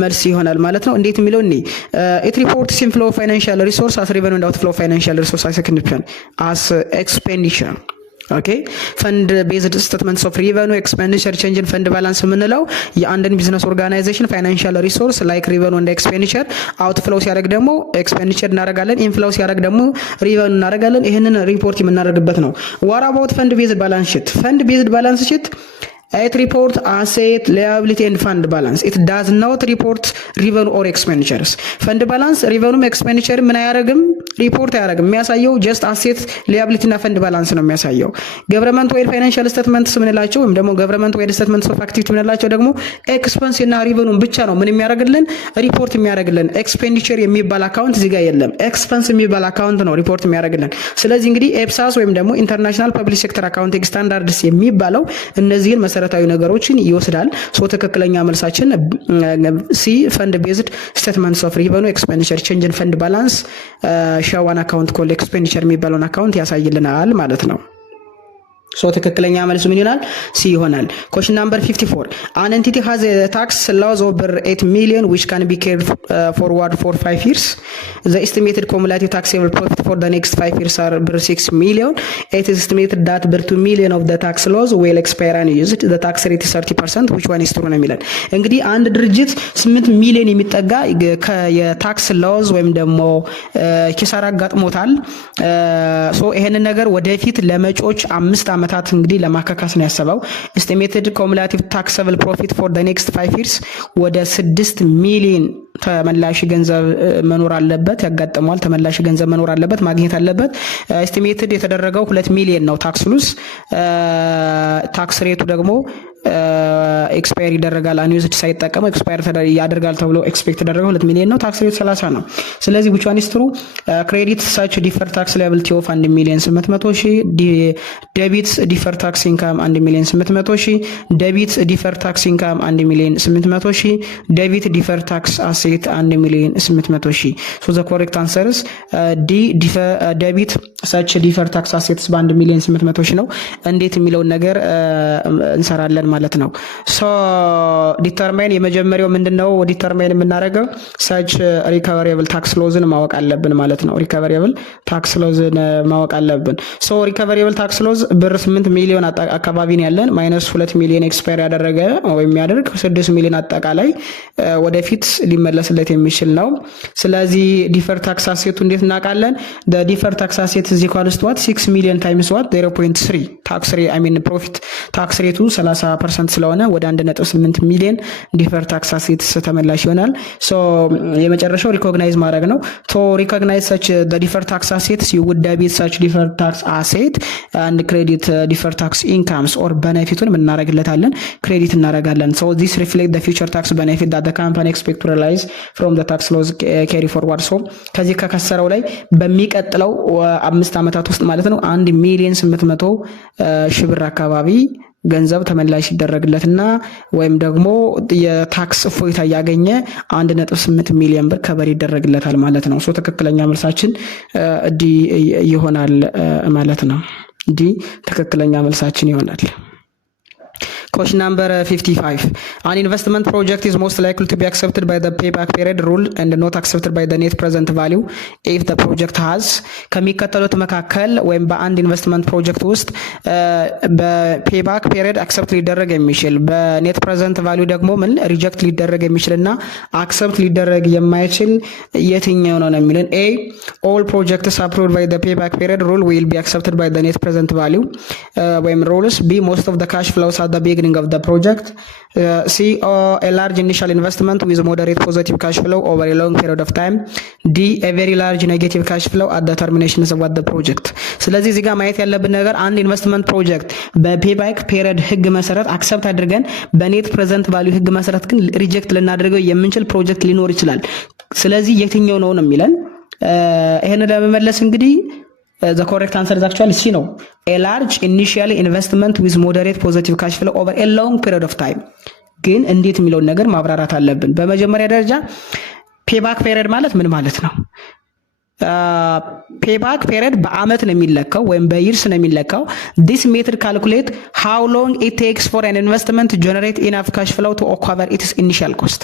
መልስ ይሆናል ማለት ነው። እንዴት የሚለው እኔ ኢት ሪፖርትስ ኢን ፍሎ ኦፍ ፋይናንሻል ሪሶርስ አስ ሪቨኑ ኤንድ አውትፍሎ ኦፍ ፋይናንሻል ሪሶርስ አስ ኤክስፔንዲቸር። ኦኬ ፈንድ ቤዝድ ስቴትመንትስ ኦፍ ሪቨኑ ኤክስፔንዲቸር ቼንጅ ኢን ፈንድ ባላንስ የምንለው የአንድን ቢዝነስ ኦርጋናይዜሽን ፋይናንሻል ሪሶርስ ላይክ ሪቨኑ እንደ ኤክስፔንዲቸር አውትፍሎው ሲያደርግ ደግሞ ኤክስፔንዲቸር እናደርጋለን፣ ኢንፍሎው ሲያደርግ ደግሞ ሪቨኑ እናደርጋለን። ይህንን ሪፖርት የምናደርግበት ነው። ዋት አባውት ፈንድ ቤዝድ ባላንስ ሺት? ፈንድ ቤዝድ ባላንስ ሺት it report asset liability and fund balance. It does not report revenue or expenditures. fund balance revenue expenditure ምን አያደርግም ሪፖርት አያደርግም። የሚያሳየው just asset liability እና fund balance ነው የሚያሳየው። government wide financial statements ምንላቸው ወይም ደግሞ government wide statements of activity ምንላቸው ደግሞ expense እና revenue ብቻ ነው ምን የሚያደርግልን ሪፖርት የሚያደርግልን። expenditure የሚባል አካውንት እዚህ ጋር የለም። expense የሚባል አካውንት ነው ሪፖርት የሚያደርግልን። ስለዚህ እንግዲህ ኤፕሳስ ወይም ደግሞ ኢንተርናሽናል ፐብሊክ ሴክተር አካውንቲንግ ስታንዳርድስ የሚባለው እነዚህን መሰረታዊ ነገሮችን ይወስዳል። ሶ ትክክለኛ መልሳችን ሲ ፈንድ ቤዝድ ስቴትመንትስ ኦፍ ሪቨኑ ኤክስፔንዲቸር ቼንጅ ኢን ፈንድ ባላንስ ሻዋን አካውንት ኮል ኤክስፔንዲቸር የሚባለውን አካውንት ያሳይልናል ማለት ነው። ሶ ትክክለኛ መልሱ ምን ይሆናል? ሲ ይሆናል። question number 54 an entity has a tax loss over 8 million which can be carried forward for 5 years. The estimated cumulative taxable profit for the next 5 years are 6 million. It is estimated that 2 million of the tax loss will expire unused. The tax rate is 30%. which one is true ነው የሚለን። እንግዲህ አንድ ድርጅት 8 ሚሊዮን የሚጠጋ የታክስ ሎስ ወይም ደግሞ ኪሳራ አጋጥሞታል። ሶ ይሄንን ነገር ወደፊት ለመጪዎች 5 ዓመታት እንግዲህ ለማካካስ ነው ያሰበው። ኤስቲሜትድ ኮሙላቲቭ ታክሰብል ፕሮፊት ፎር ዘ ኔክስት 5 ይርስ ወደ 6 ሚሊዮን ተመላሽ ገንዘብ መኖር አለበት፣ ያጋጥመዋል። ተመላሽ ገንዘብ መኖር አለበት፣ ማግኘት አለበት። ኤስቲሜትድ የተደረገው 2 ሚሊዮን ነው ታክስ ሉስ። ታክስ ሬቱ ደግሞ ኤክስፓየር ይደረጋል። አንዩዝድ ሳይጠቀም ኤክስፓየር ያደርጋል ተብሎ ኤክስፔክት ተደረገው 2 ሚሊዮን ነው። ታክስ ሬት 30 ነው። ስለዚህ which one is true? ክሬዲት such deferred tax liability of 1 ሚሊዮን 800 ሺህ፣ ዴቢት deferred tax income 1 ሚሊዮን 800 ሺህ፣ ዴቢት deferred tax income 1 ሚሊዮን 800 ሺህ፣ ዴቢት deferred tax asset 1 ሚሊዮን 800 ሺህ። so the correct answer is D ዴቢት such deferred tax assets በ1 ሚሊዮን 800 ሺህ ነው። እንዴት የሚለውን ነገር እንሰራለን ማለት ነው። ሶ ዲተርማይን የመጀመሪያው ምንድነው? ዲተርማይን የምናደርገው such recoverable tax lawsን ማወቅ አለብን ማለት ነው። recoverable tax lawsን ማወቅ አለብን። ሶ recoverable tax laws ብር 8 ሚሊዮን አካባቢ ነው ያለን ማይነስ 2 ሚሊዮን ኤክስፓየር ያደረገ ወይም የሚያደርግ 6 ሚሊዮን አጠቃላይ ወደፊት ሊመለስለት የሚችል ነው። ስለዚህ ዲፈር ታክስ አሴቱ እንዴት እናውቃለን? the deferred tax asset is equal to what 6 million times what 0.3 tax rate I mean profit tax rate 30% ስለሆነ ወደ 1.8 ሚሊዮን ዲፈር ታክስ አሴት ተመላሽ ይሆናል። ሶ የመጨረሻው ሪኮግናይዝ ማድረግ ነው። ቶ ሪኮግናይዝ such the deferred tax assets you would debit such deferred tax asset and credit deferred tax incomes or benefitun ምን እናደርግለታለን? ክሬዲት እናደርጋለን። so this reflect the future tax benefit that the company expect to realize from the tax laws carry forward. so ከዚህ ከከሰረው ላይ በሚቀጥለው 5 ዓመታት ውስጥ ማለት ነው 1 ሚሊዮን 800 ሺህ ብር አካባቢ ገንዘብ ተመላሽ ይደረግለትና ወይም ደግሞ የታክስ እፎይታ ያገኘ 1.8 ሚሊዮን ብር ከበር ይደረግለታል ማለት ነው። ሶ ትክክለኛ መልሳችን ዲ ይሆናል ማለት ነው። ዲ ትክክለኛ መልሳችን ይሆናል። Question number 55. An investment project is most likely to be accepted by the payback period rule and not accepted by the net present value if the project has ከሚከተሉት መካከል ወይም በአንድ ኢንቨስትመንት ፕሮጀክት ውስጥ በፔባክ ፔሪድ አክሰፕት ሊደረግ የሚችል በኔት ፕሬዘንት ቫሊዩ ደግሞ ምን ሪጀክት ሊደረግ የሚችልና አክሰፕት ሊደረግ የማይችል የትኛው ነው የሚለን? A, all projects approved by the payback period rule will be accepted by the net present value ወይም rules. B, most of the cash flows at the beginning of the project. C, a large initial investment with moderate positive cash flow over a long period of time. D, a very large negative cash flow at the termination of the project. ስለዚህ እዚህ ጋር ማየት ያለብን ነገር አንድ ኢንቨስትመንት ፕሮጀክት በፔባክ ፔሪድ ህግ መሰረት አክሰፕት አድርገን በኔት ፕሬዘንት ቫልዩ ህግ መሰረት ግን ሪጀክት ልናደርገው የምንችል ፕሮጀክት ሊኖር ይችላል። ስለዚህ የትኛው ነው የሚለን? ይሄን ለመመለስ እንግዲህ the correct answer is actually C ነው። a large initial investment with moderate positive cash flow over a long period of time። ግን እንዴት የሚለውን ነገር ማብራራት አለብን። በመጀመሪያ ደረጃ ፔባክ ፔሪድ ማለት ምን ማለት ነው? ፔባክ ፔሪድ በአመት ነው የሚለካው ወይም በይርስ ነው የሚለካው። this method calculate how long it takes for an investment to generate enough cash flow to cover its initial cost.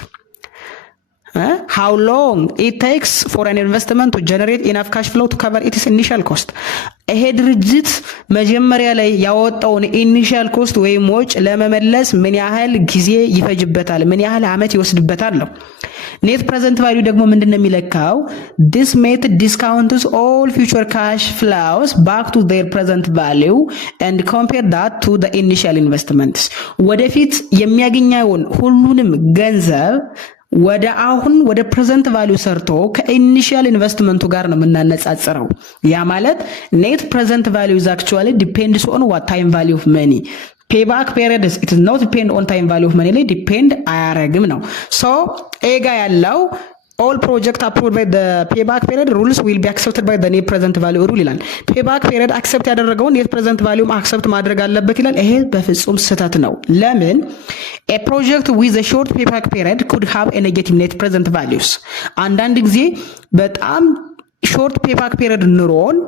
How long it takes for an investment to generate enough cash flow to cover its initial cost. ይሄ ድርጅት መጀመሪያ ላይ ያወጣውን ኢኒሺያል ኮስት ወይም ወጭ ለመመለስ ምን ያህል ጊዜ ይፈጅበታል፣ ምን ያህል አመት ይወስድበታል ነው። ኔት ፕሬዘንት ቫልዩ ደግሞ ምንድነው የሚለካው? this method discounts all future cash flows back to their present value and compare that to the initial investments. ወደፊት የሚያገኘውን ሁሉንም ገንዘብ ወደ አሁን ወደ ፕሬዘንት ቫልዩ ሰርቶ ከኢኒሺያል ኢንቨስትመንቱ ጋር ነው የምናነጻጽረው። ያ ማለት ኔት ፕሬዘንት ቫልዩ is actually depends on what time value of money. payback period it is not depend on time value of money ላይ ዲፔንድ አያረግም ነው። ሶ ኤ ጋ ያለው all project approved by the payback period rules will be accepted by the net present value rule ይላል። payback period accept ያደረገው net present value accept ማድረግ አለበት ይላል። ይሄ በፍጹም ስህተት ነው። ለምን? a project with a short payback period could have a negative net present values። አንዳንድ ጊዜ በጣም short payback period ኑሮን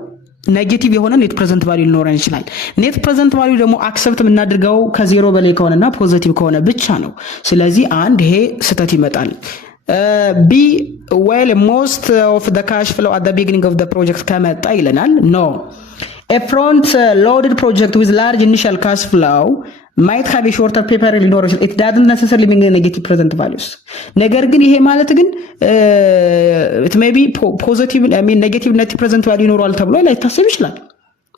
ኔጌቲቭ የሆነ ኔት ፕሬዘንት ቫልዩ ሊኖረን ይችላል። ኔት ፕሬዘንት ቫልዩ ደግሞ አክሰፕት የምናደርገው ከዜሮ በላይ ከሆነና ፖዚቲቭ ከሆነ ብቻ ነው። ስለዚህ አንድ ይሄ ስህተት ይመጣል። B, well most of the cash flow at the beginning of the project ከመጣ ይለናል። no, a front loaded project with large initial cash flow might have a shorter paper ሊኖር ይችላል። it doesn't necessarily mean negative present values። ነገር ግን ይሄ ማለት ግን it may be positive I mean negative net present value ይኖራል ተብሎ ላይታሰብ ይችላል።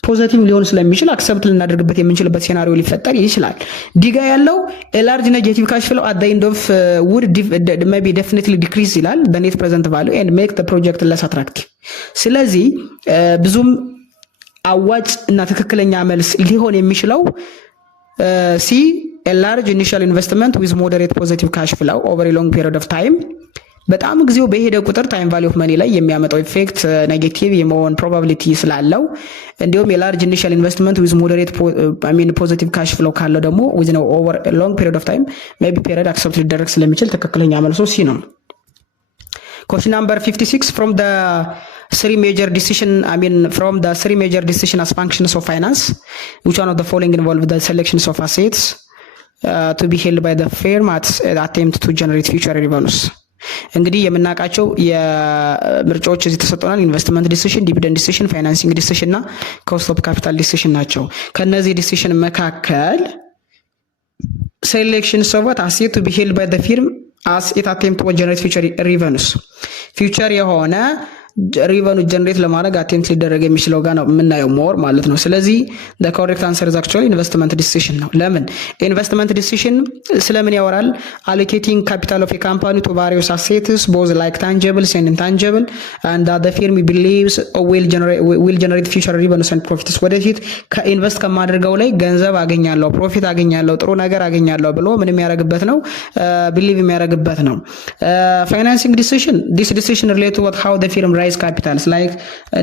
ፖዚቲቭ ሊሆን ስለሚችል አክሰፕት ልናደርግበት የምንችልበት ሴናሪዮ ሊፈጠር ይችላል። ዲጋ ያለው a large negative cash flow at the end of would maybe definitely decrease ይላል the net present value and make the project less attractive። ስለዚህ ብዙም አዋጭ እና ትክክለኛ መልስ ሊሆን የሚችለው C, a large initial investment with moderate positive cash flow over a long period of time። በጣም ጊዜው በሄደ ቁጥር ታይም ቫልዩ ኦፍ መኒ ላይ የሚያመጣው ኢፌክት ኔጌቲቭ የመሆን ፕሮባቢሊቲ ስላለው እንዲሁም የላርጅ ኢኒሺያል ኢንቨስትመንት ዊዝ ሞዴሬት ፖዚቲቭ ካሽ ፍሎ ካለው ደግሞ ዊዝ ነው ኦቨር ሎንግ ፒሪድ ኦፍ ታይም ሜይ ቢ ፒሪድ አክሰፕት ሊደረግ ስለሚችል ትክክለኛ መልሶ ሲ ነው። Question number 56 from the three major decision as functions of finance, which one of the following involve the selections of assets to be held by the firm at attempt to generate future revenues? እንግዲህ የምናውቃቸው የምርጫዎች እዚህ ተሰጥተናል። ኢንቨስትመንት ዲሲሽን፣ ዲቪደንድ ዲሲሽን፣ ፋይናንሲንግ ዲሲሽን እና ኮስት ኦፍ ካፒታል ዲሲሽን ናቸው። ከነዚህ ዲሲሽን መካከል ሴሌክሽንስ ኦፍ አሴት ቱ ቢ ሄልድ ባይ ዘ ፊርም አስ ኢት አቴምፕት ቱ ጀነሬት ፊውቸር ሪቨኑስ ፊውቸር የሆነ ሪቨኑ ጀነሬት ለማድረግ አቴምፕት ሊደረግ የሚችለው ጋር ነው የምናየው ሞር ማለት ነው። ስለዚህ the correct answer is actually investment decision ነው። ለምን ኢንቨስትመንት ዲሲሽን ስለምን ያወራል? allocating capital of a company to various assets both like tangibles and intangible and that the firm believes will generate future revenues and profits። ወደፊት ከኢንቨስት ከማድረገው ላይ ገንዘብ አገኛለሁ፣ ፕሮፊት አገኛለሁ፣ ጥሩ ነገር አገኛለሁ ብሎ ምን የሚያደርግበት ነው? ቢሊቭ የሚያደርግበት ነው። ፋይናንሲንግ ዲሲሽን this decision relate to what how the firm ራይዝ ካፒታልስ ላይክ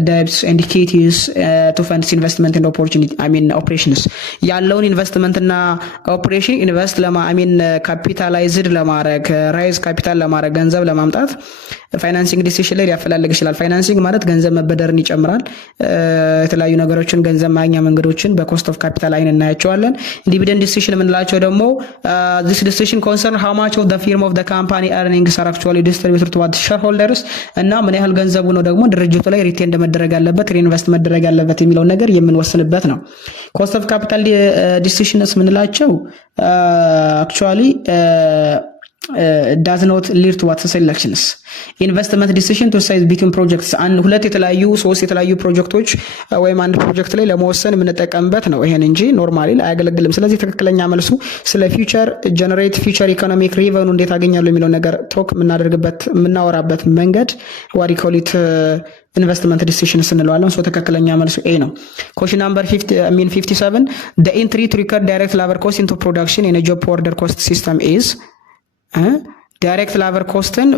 ደብትስ ኤንድ ኢኩዊቲስ ቱ ፈንድስ ኢንቨስትመንት ኤንድ ኦፖርቹኒቲ ኦፕሬሽንስ ያለውን ኢንቨስትመንት እና ኦፕሬሽን ኢንቨስት ካፒታላይዝድ ለማድረግ ራይዝ ካፒታል ለማድረግ ገንዘብ ለማምጣት ፋይናንሲንግ ዲሲሽን ላይ ሊያፈላልግ ይችላል። ፋይናንሲንግ ማለት ገንዘብ መበደርን ይጨምራል። የተለያዩ ነገሮችን ገንዘብ ማግኛ መንገዶችን በኮስት ኦፍ ካፒታል አይን እናያቸዋለን። ዲቪደንድ ዲሲሽን የምንላቸው ደግሞ this decision concern how much of the firm of the company earnings are actually distributed to the shareholders እና ምን ያህል ገንዘቡ ነው ደግሞ ድርጅቱ ላይ ሪቴን መደረግ ያለበት ሪኢንቨስት መደረግ ያለበት የሚለውን ነገር የምንወስንበት ነው። ኮስት ኦፍ ካፒታል ዲሲሽንስ የምንላቸው አክቹአሊ does not lead to what selections ኢንቨስትመንት ዲሲሽን ቱ ሳይዝ ቢትዊን ፕሮጀክትስ ሁለት የተለያዩ ሶስት የተለያዩ ፕሮጀክቶች ወይም አንድ ፕሮጀክት ላይ ለመወሰን የምንጠቀምበት ነው ይሄን እንጂ ኖርማሊ አያገለግልም። ስለዚህ ትክክለኛ መልሱ ስለ ፊውቸር ጀነሬት ፊውቸር ኢኮኖሚክ ሪቨኑ እንዴት አገኛለሁ የሚለው ነገር ቶክ የምናወራበት መንገድ ዋት ዩ ኮል ኢት ኢንቨስትመንት ዲሲሽን እንለዋለን። ሶ ትክክለኛ መልሱ ኤ ነው። ኮሽን ናምበር 57 the entry to record direct labor cost into production in a job order cost system is ዳይሬክት ላበር ኮስትን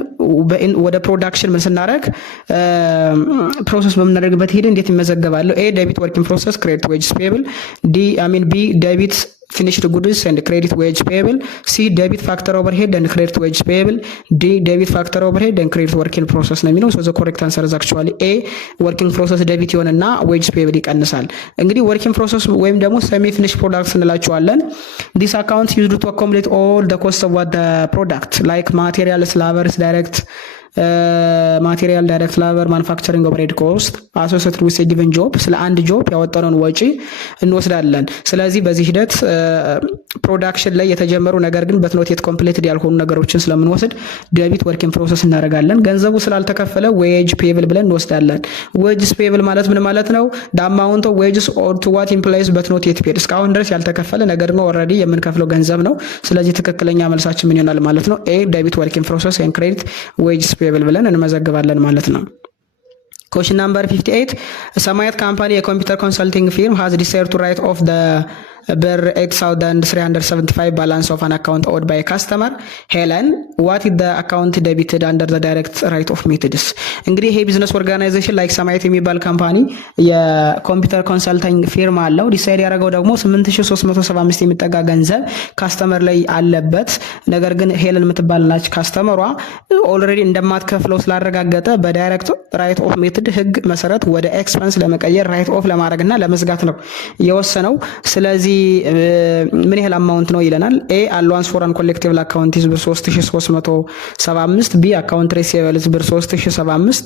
ወደ ፕሮዳክሽን ምን ስናደርግ ፕሮሰስ በምናደርግበት ሄደ እንዴት ይመዘገባሉ? ኤ ዴቢት ወርኪንግ ፕሮሰስ ክሬዲት ዌጅስ ፔብል፣ ቢ ዴቢት finished goods and credit wage payable, C debit factor overhead and credit wage payable, D debit factor overhead and credit working process ነው የሚለው። so the correct answer is actually A working process debit ይሆንና wage payable ይቀንሳል። እንግዲህ working process ወይም ደግሞ semi finished products እንላቸዋለን። this account used to accumulate all the cost of what the product like materials, labors, direct ማቴሪያል ዳይሬክት ላበር ማኑፋክቸሪንግ ኦቨርሄድ ኮስት አሶሲኤትድ ዊዝ ጊቨን ጆብ ስለ አንድ ጆብ ያወጣነውን ወጪ እንወስዳለን። ስለዚህ በዚህ ሂደት ፕሮዳክሽን ላይ የተጀመሩ ነገር ግን በትኖት ኮምፕሊትድ ያልሆኑ ነገሮችን ስለምንወስድ ዴቢት ወርኪንግ ፕሮሰስ እናደርጋለን። ገንዘቡ ስላልተከፈለ ዌጅ ፔብል ብለን እንወስዳለን። ዌጅስ ፔብል ማለት ምን ማለት ነው? the amount of wages or to what employees but not yet paid እስካሁን ድረስ ያልተከፈለ ነገር ግን ኦልሬዲ የምንከፍለው ገንዘብ ነው። ስለዚህ ትክክለኛ መልሳችን ምን ይሆናል ማለት ነው? ኤ ዴቢት ወርኪንግ ፕሮሰስ ኤንድ ክሬዲት ዌጅስ ፔብል ብለን እንመዘግባለን ማለት ነው። Question number 58 ሰማያት ካምፓኒ የኮምፒውተር ኮንሰልቲንግ ፊርም has decided to write off the ብር 8375 balance of an account owed by a customer. Helen, what is the account debited under the direct write off methods? እንግዲህ ይሄ ቢዝነስ ኦርጋናይዜሽን ላይክ ሰማያት የሚባል ካምፓኒ የኮምፒውተር ኮንሰልቲንግ ፊርም አለው። ዲሳይድ ያደረገው ደግሞ 8375 የሚጠጋ ገንዘብ ካስተመር ላይ አለበት። ነገር ግን ሄለን የምትባልናች ካስተመሯ ኦልሬዲ እንደማትከፍለው ስላረጋገጠ በዳይሬክት ራይት ኦፍ ሜትድ ህግ መሰረት ወደ ኤክስፐንስ ለመቀየር ራይት ኦፍ ለማድረግና ለመዝጋት ነው የወሰነው። ስለዚህ ምን ያህል አማውንት ነው ይለናል። ኤ አላዋንስ ፎር አንኮሌክቲቭ አካውንትስ ብር 3375፣ ቢ አካውንት ሪሲቨብልስ ብር 3075፣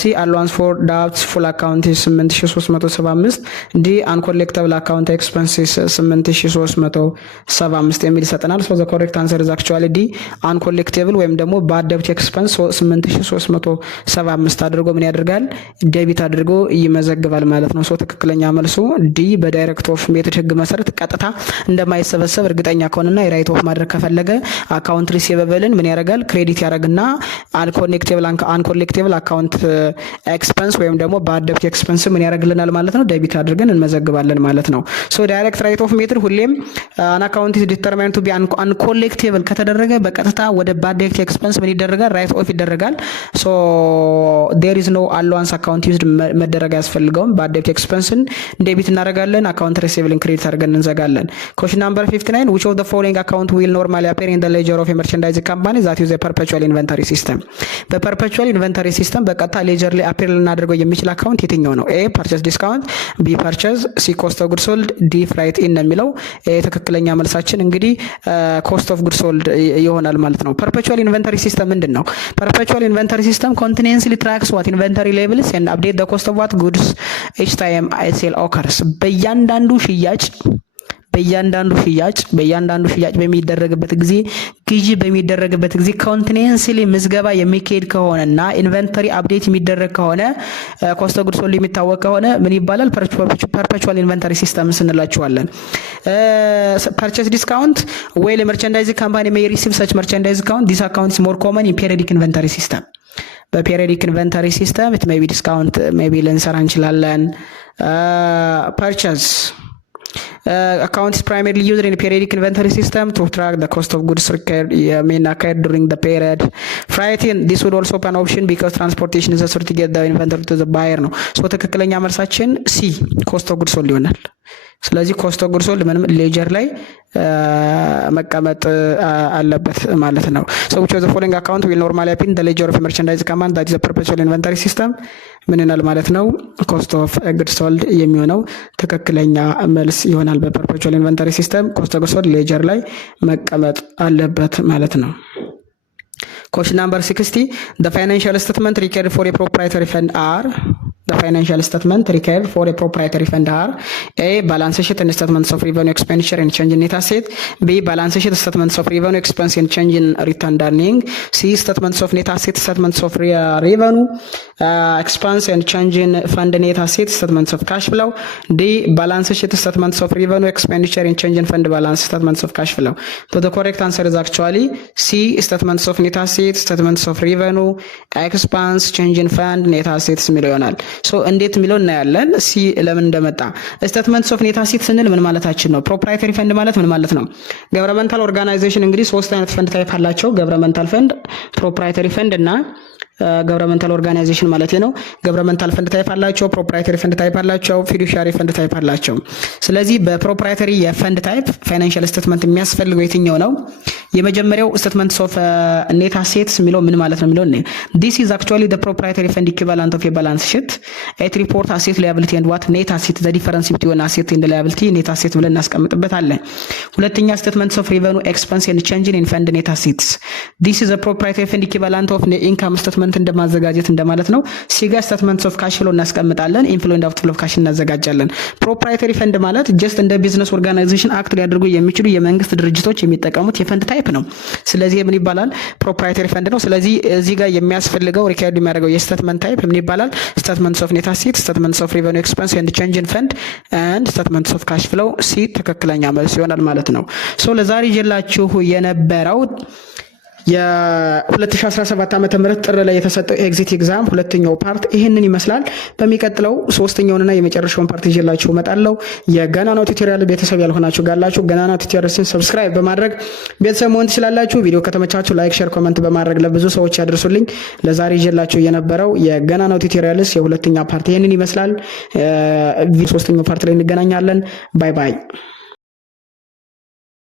ሲ አላዋንስ ፎር ዳብትስ ፉል አካውንትስ 8375፣ ዲ አንኮሌክቲቭ አካውንት ኤክስፐንስስ 8375 የሚል ይሰጠናል። ሶ ዘ ኮሬክት አንሰር ኢዝ አክቹዋሊ ዲ አንኮሌክቲቭ ወይም ደግሞ ባድ ደብት ኤክስፐንስ 8375 አድርጎ ምን ያደርጋል? ዴቢት አድርጎ ይመዘግባል ማለት ነው። ሶ ትክክለኛ መልሱ ዲ በዳይሬክት ኦፍ ሜትድ ህግ መሰረት ቀጥታ እንደማይሰበሰብ እርግጠኛ ከሆነና የራይት ኦፍ ማድረግ ከፈለገ አካውንት ሪሲቨብልን ምን ያደርጋል? ክሬዲት ያደርግና አንኮሌክቲቭ አካውንት ኤክስፐንስ ወይም ደግሞ ባድ ደብት ኤክስፐንስ ምን ያደርግልናል ማለት ነው? ዴቢት አድርገን እንመዘግባለን ማለት ነው። ሶ ዳይሬክት ራይት ኦፍ ሜትድ ሁሌም አን አካውንት ኢዝ ዲተርማይንድ ቱ ቢ አንኮሌክቲቭ ከተደረገ በቀጥታ ወደ ባድ ደብት ኤክስፐንስ ምን ይደረጋል? ራይት ኦፍ ይደረጋል። ሶ ዴር ኢዝ ኖ አላዋንስ አካውንት ዩዝድ መደረግ አያስፈልገውም። ባድ ደብት ኤክስፐንስን ዴቢት እናደርጋለን። አካውንት ሪሲቨብልን ክሬዲት አድርገን እንዘጋለን። Question number 59 which of the following account will normally appear in the ledger of a merchandising company that use a perpetual inventory system? በፐርፔቹዋል ኢንቨንተሪ ሲስተም በቀጥታ ሌጀር ላይ አፒር ልናደርገው የሚችል አካውንት የትኛው ነው? ኤ ፐርቸስ ዲስካውንት፣ ቢ ፐርቸስ፣ ሲ ኮስት ኦፍ ጉድ ሶልድ፣ ዲ ፍራይት ኢን ነው የሚለው። ትክክለኛ መልሳችን እንግዲህ ኮስት ኦፍ ጉድ ሶልድ ይሆናል ማለት ነው። ፐርፔቹዋል ኢንቨንተሪ ሲስተም ምንድን ነው? ፐርፔቹዋል ኢንቨንተሪ ሲስተም ኮንቲኒየንስሊ ትራክስ ዋት ኢንቨንተሪ ሌቭልስ ኤንድ አፕዴት ዘ ኮስት ኦፍ ዋት ጉድስ ኤች ታይም ሴል ኦከርስ። በእያንዳንዱ ሽያጭ በሚደረግበት ጊዜ ግዢ በሚደረግበት ጊዜ ኮንቲኒየንስሊ ምዝገባ የሚካሄድ ከሆነና ኢንቨንተሪ አፕዴት የሚደረግ ከሆነ ኮስት ኦፍ ጉድ ሶልድ የሚታወቅ ከሆነ ምን ይባላል? ፐርፔቹዋል ኢንቨንተሪ ሲስተም እንላቸዋለን። ፐርቸስ ዲስካውንት ዌል መርቻንዳይዚንግ ካምፓኒ ሜይ ሪሲቭ ሰች መርቻንዳይዝ አካውንት ዲስ አካውንት ኢዝ ሞር ኮመን ኢን ፔሪዮዲክ ኢንቨንተሪ ሲስተም። በፔሪዮዲክ ኢንቨንተሪ ሲስተም ኢት ሜይ ቢ ዲስካውንት ሜይ ቢ ልንሰራ እንችላለን። ፐርቸስ account is primarily used in a periodic inventory system to track the cost of goods occurred during the period. Freight, this would also be an option because transportation is necessary to get the inventory to the buyer ነው። ሶ ትክክለኛ መልሳችን ሲ ኮስት ኦፍ ጉድስ ሶልድ ይሆናል። ስለዚህ ኮስት ኦፍ ጉድስ ሶልድ ምንም ሌጀር ላይ መቀመጥ አለበት ማለት ነው። so which of the following account will normally appear in the ledger of a merchandise command that is a perpetual inventory system ምን ይሆናል ማለት ነው? ኮስት ኦፍ ጉድስ ሶልድ የሚሆነው ትክክለኛ መልስ ይሆናል። በፐርፔቹዋል ኢንቨንተሪ ሲስተም ኮስት ኦፍ ጉድስ ሶልድ ሌጀር ላይ መቀመጥ አለበት ማለት ነው። Question number 60. The financial statement required for a proprietary fund are the financial statement required for a proprietary fund are A. Balance sheet and statements of revenue, expenditure and change in net asset. B. Balance sheet, statements of revenue, expense and change in returned earning. C. Statements of net asset, statements of revenue, expense and change in fund net asset, statements of cash flow. D. Balance sheet, statements of revenue, expenditure and change in fund balance, statements of cash flow. So the correct answer is actually C. Statements of net asset, statements of revenue, expense, change in fund net assets የሚለው ይሆናል። ሶ እንዴት የሚለው እናያለን። ሲ ለምን እንደመጣ ስቴትመንትስ ኦፍ ኔት አሴት ስንል ምን ማለታችን ነው? ፕሮፕራይተሪ ፈንድ ማለት ምን ማለት ነው? ገቨርንመንታል ኦርጋናይዜሽን እንግዲህ ሶስት አይነት ፈንድ ታይፕ አላቸው። ገቨርንመንታል ፈንድ፣ ፕሮፕራይተሪ ፈንድ እና ገቨርንመንታል ኦርጋናይዜሽን ማለት ነው። ገቨርንመንታል ፈንድ ታይፕ አላቸው፣ ፕሮፕራይተሪ ፈንድ ታይፕ አላቸው፣ ፊዱሻሪ ፈንድ ታይፕ አላቸው። ስለዚህ በፕሮፕራይተሪ የፈንድ ታይፕ ፋይናንሻል ስቴትመንት የሚያስፈልገው የትኛው ነው? የመጀመሪያው ስቴትመንትስ ኦፍ ኔት አሴትስ የሚለው ምን ማለት ነው የሚለው ነው። this is actually the proprietary fund equivalent of a balance sheet. it report asset liability and what net asset the difference between asset and liability net asset ብለን እናስቀምጥበታለን። ሁለተኛ ስቴትመንትስ ኦፍ revenue, expense and change in fund net assets. this is a proprietary fund equivalent of income statement እንደማዘጋጀት እንደማለት ነው። ሲጋ ስቴትመንትስ ኦፍ ካሽ ፍሎ እናስቀምጣለን። ኢንፍሎ ኤንድ አውትፍሎ ኦፍ ካሽ እናዘጋጃለን። ፕሮፕራይተሪ ፈንድ ማለት ጀስት እንደ ቢዝነስ ኦርጋናይዜሽን አክት ሊያደርጉ የሚችሉ የመንግስት ድርጅቶች የሚጠቀሙት የፈንድ ታይፕ ነው። ስለዚህ ምን ይባላል? ፕሮፕራይተሪ ፈንድ ነው። ስለዚህ እዚህ ጋር የሚያስፈልገው ሪካርድ የሚያደርገው የስቴትመንት ታይፕ ምን ይባላል? ስቴትመንትስ ኦፍ ኔት አሴት፣ ስቴትመንትስ ኦፍ ሬቨኒው፣ ኤክስፔንስ ኤንድ ቼንጅ ኢን ፈንድ ኤንድ ስቴትመንትስ ኦፍ ካሽ ፍሎ። ሲ ትክክለኛ መልስ ይሆናል ማለት ነው። ሶ ለዛሬ ይዤላችሁ የነበረው የ2017 ዓመተ ምህረት ጥር ላይ የተሰጠው ኤግዚት ኤግዛም ሁለተኛው ፓርት ይሄንን ይመስላል። በሚቀጥለው ሶስተኛውንና የመጨረሻውን ፓርት ይዤላችሁ እመጣለሁ። የገናናው ቱቶሪያል ቤተሰብ ያልሆናችሁ ጋላችሁ ገናናው ቱቶሪያልን ሰብስክራይብ በማድረግ ቤተሰብ መሆን ትችላላችሁ። ቪዲዮ ከተመቻችሁ ላይክ፣ ሼር፣ ኮሜንት በማድረግ ለብዙ ሰዎች ያደርሱልኝ። ለዛሬ ይዤላችሁ የነበረው የገናናው ቱቶሪያልስ የሁለተኛ ፓርት ይሄንን ይመስላል። ሶስተኛው ፓርት ላይ እንገናኛለን። ባይ ባይ።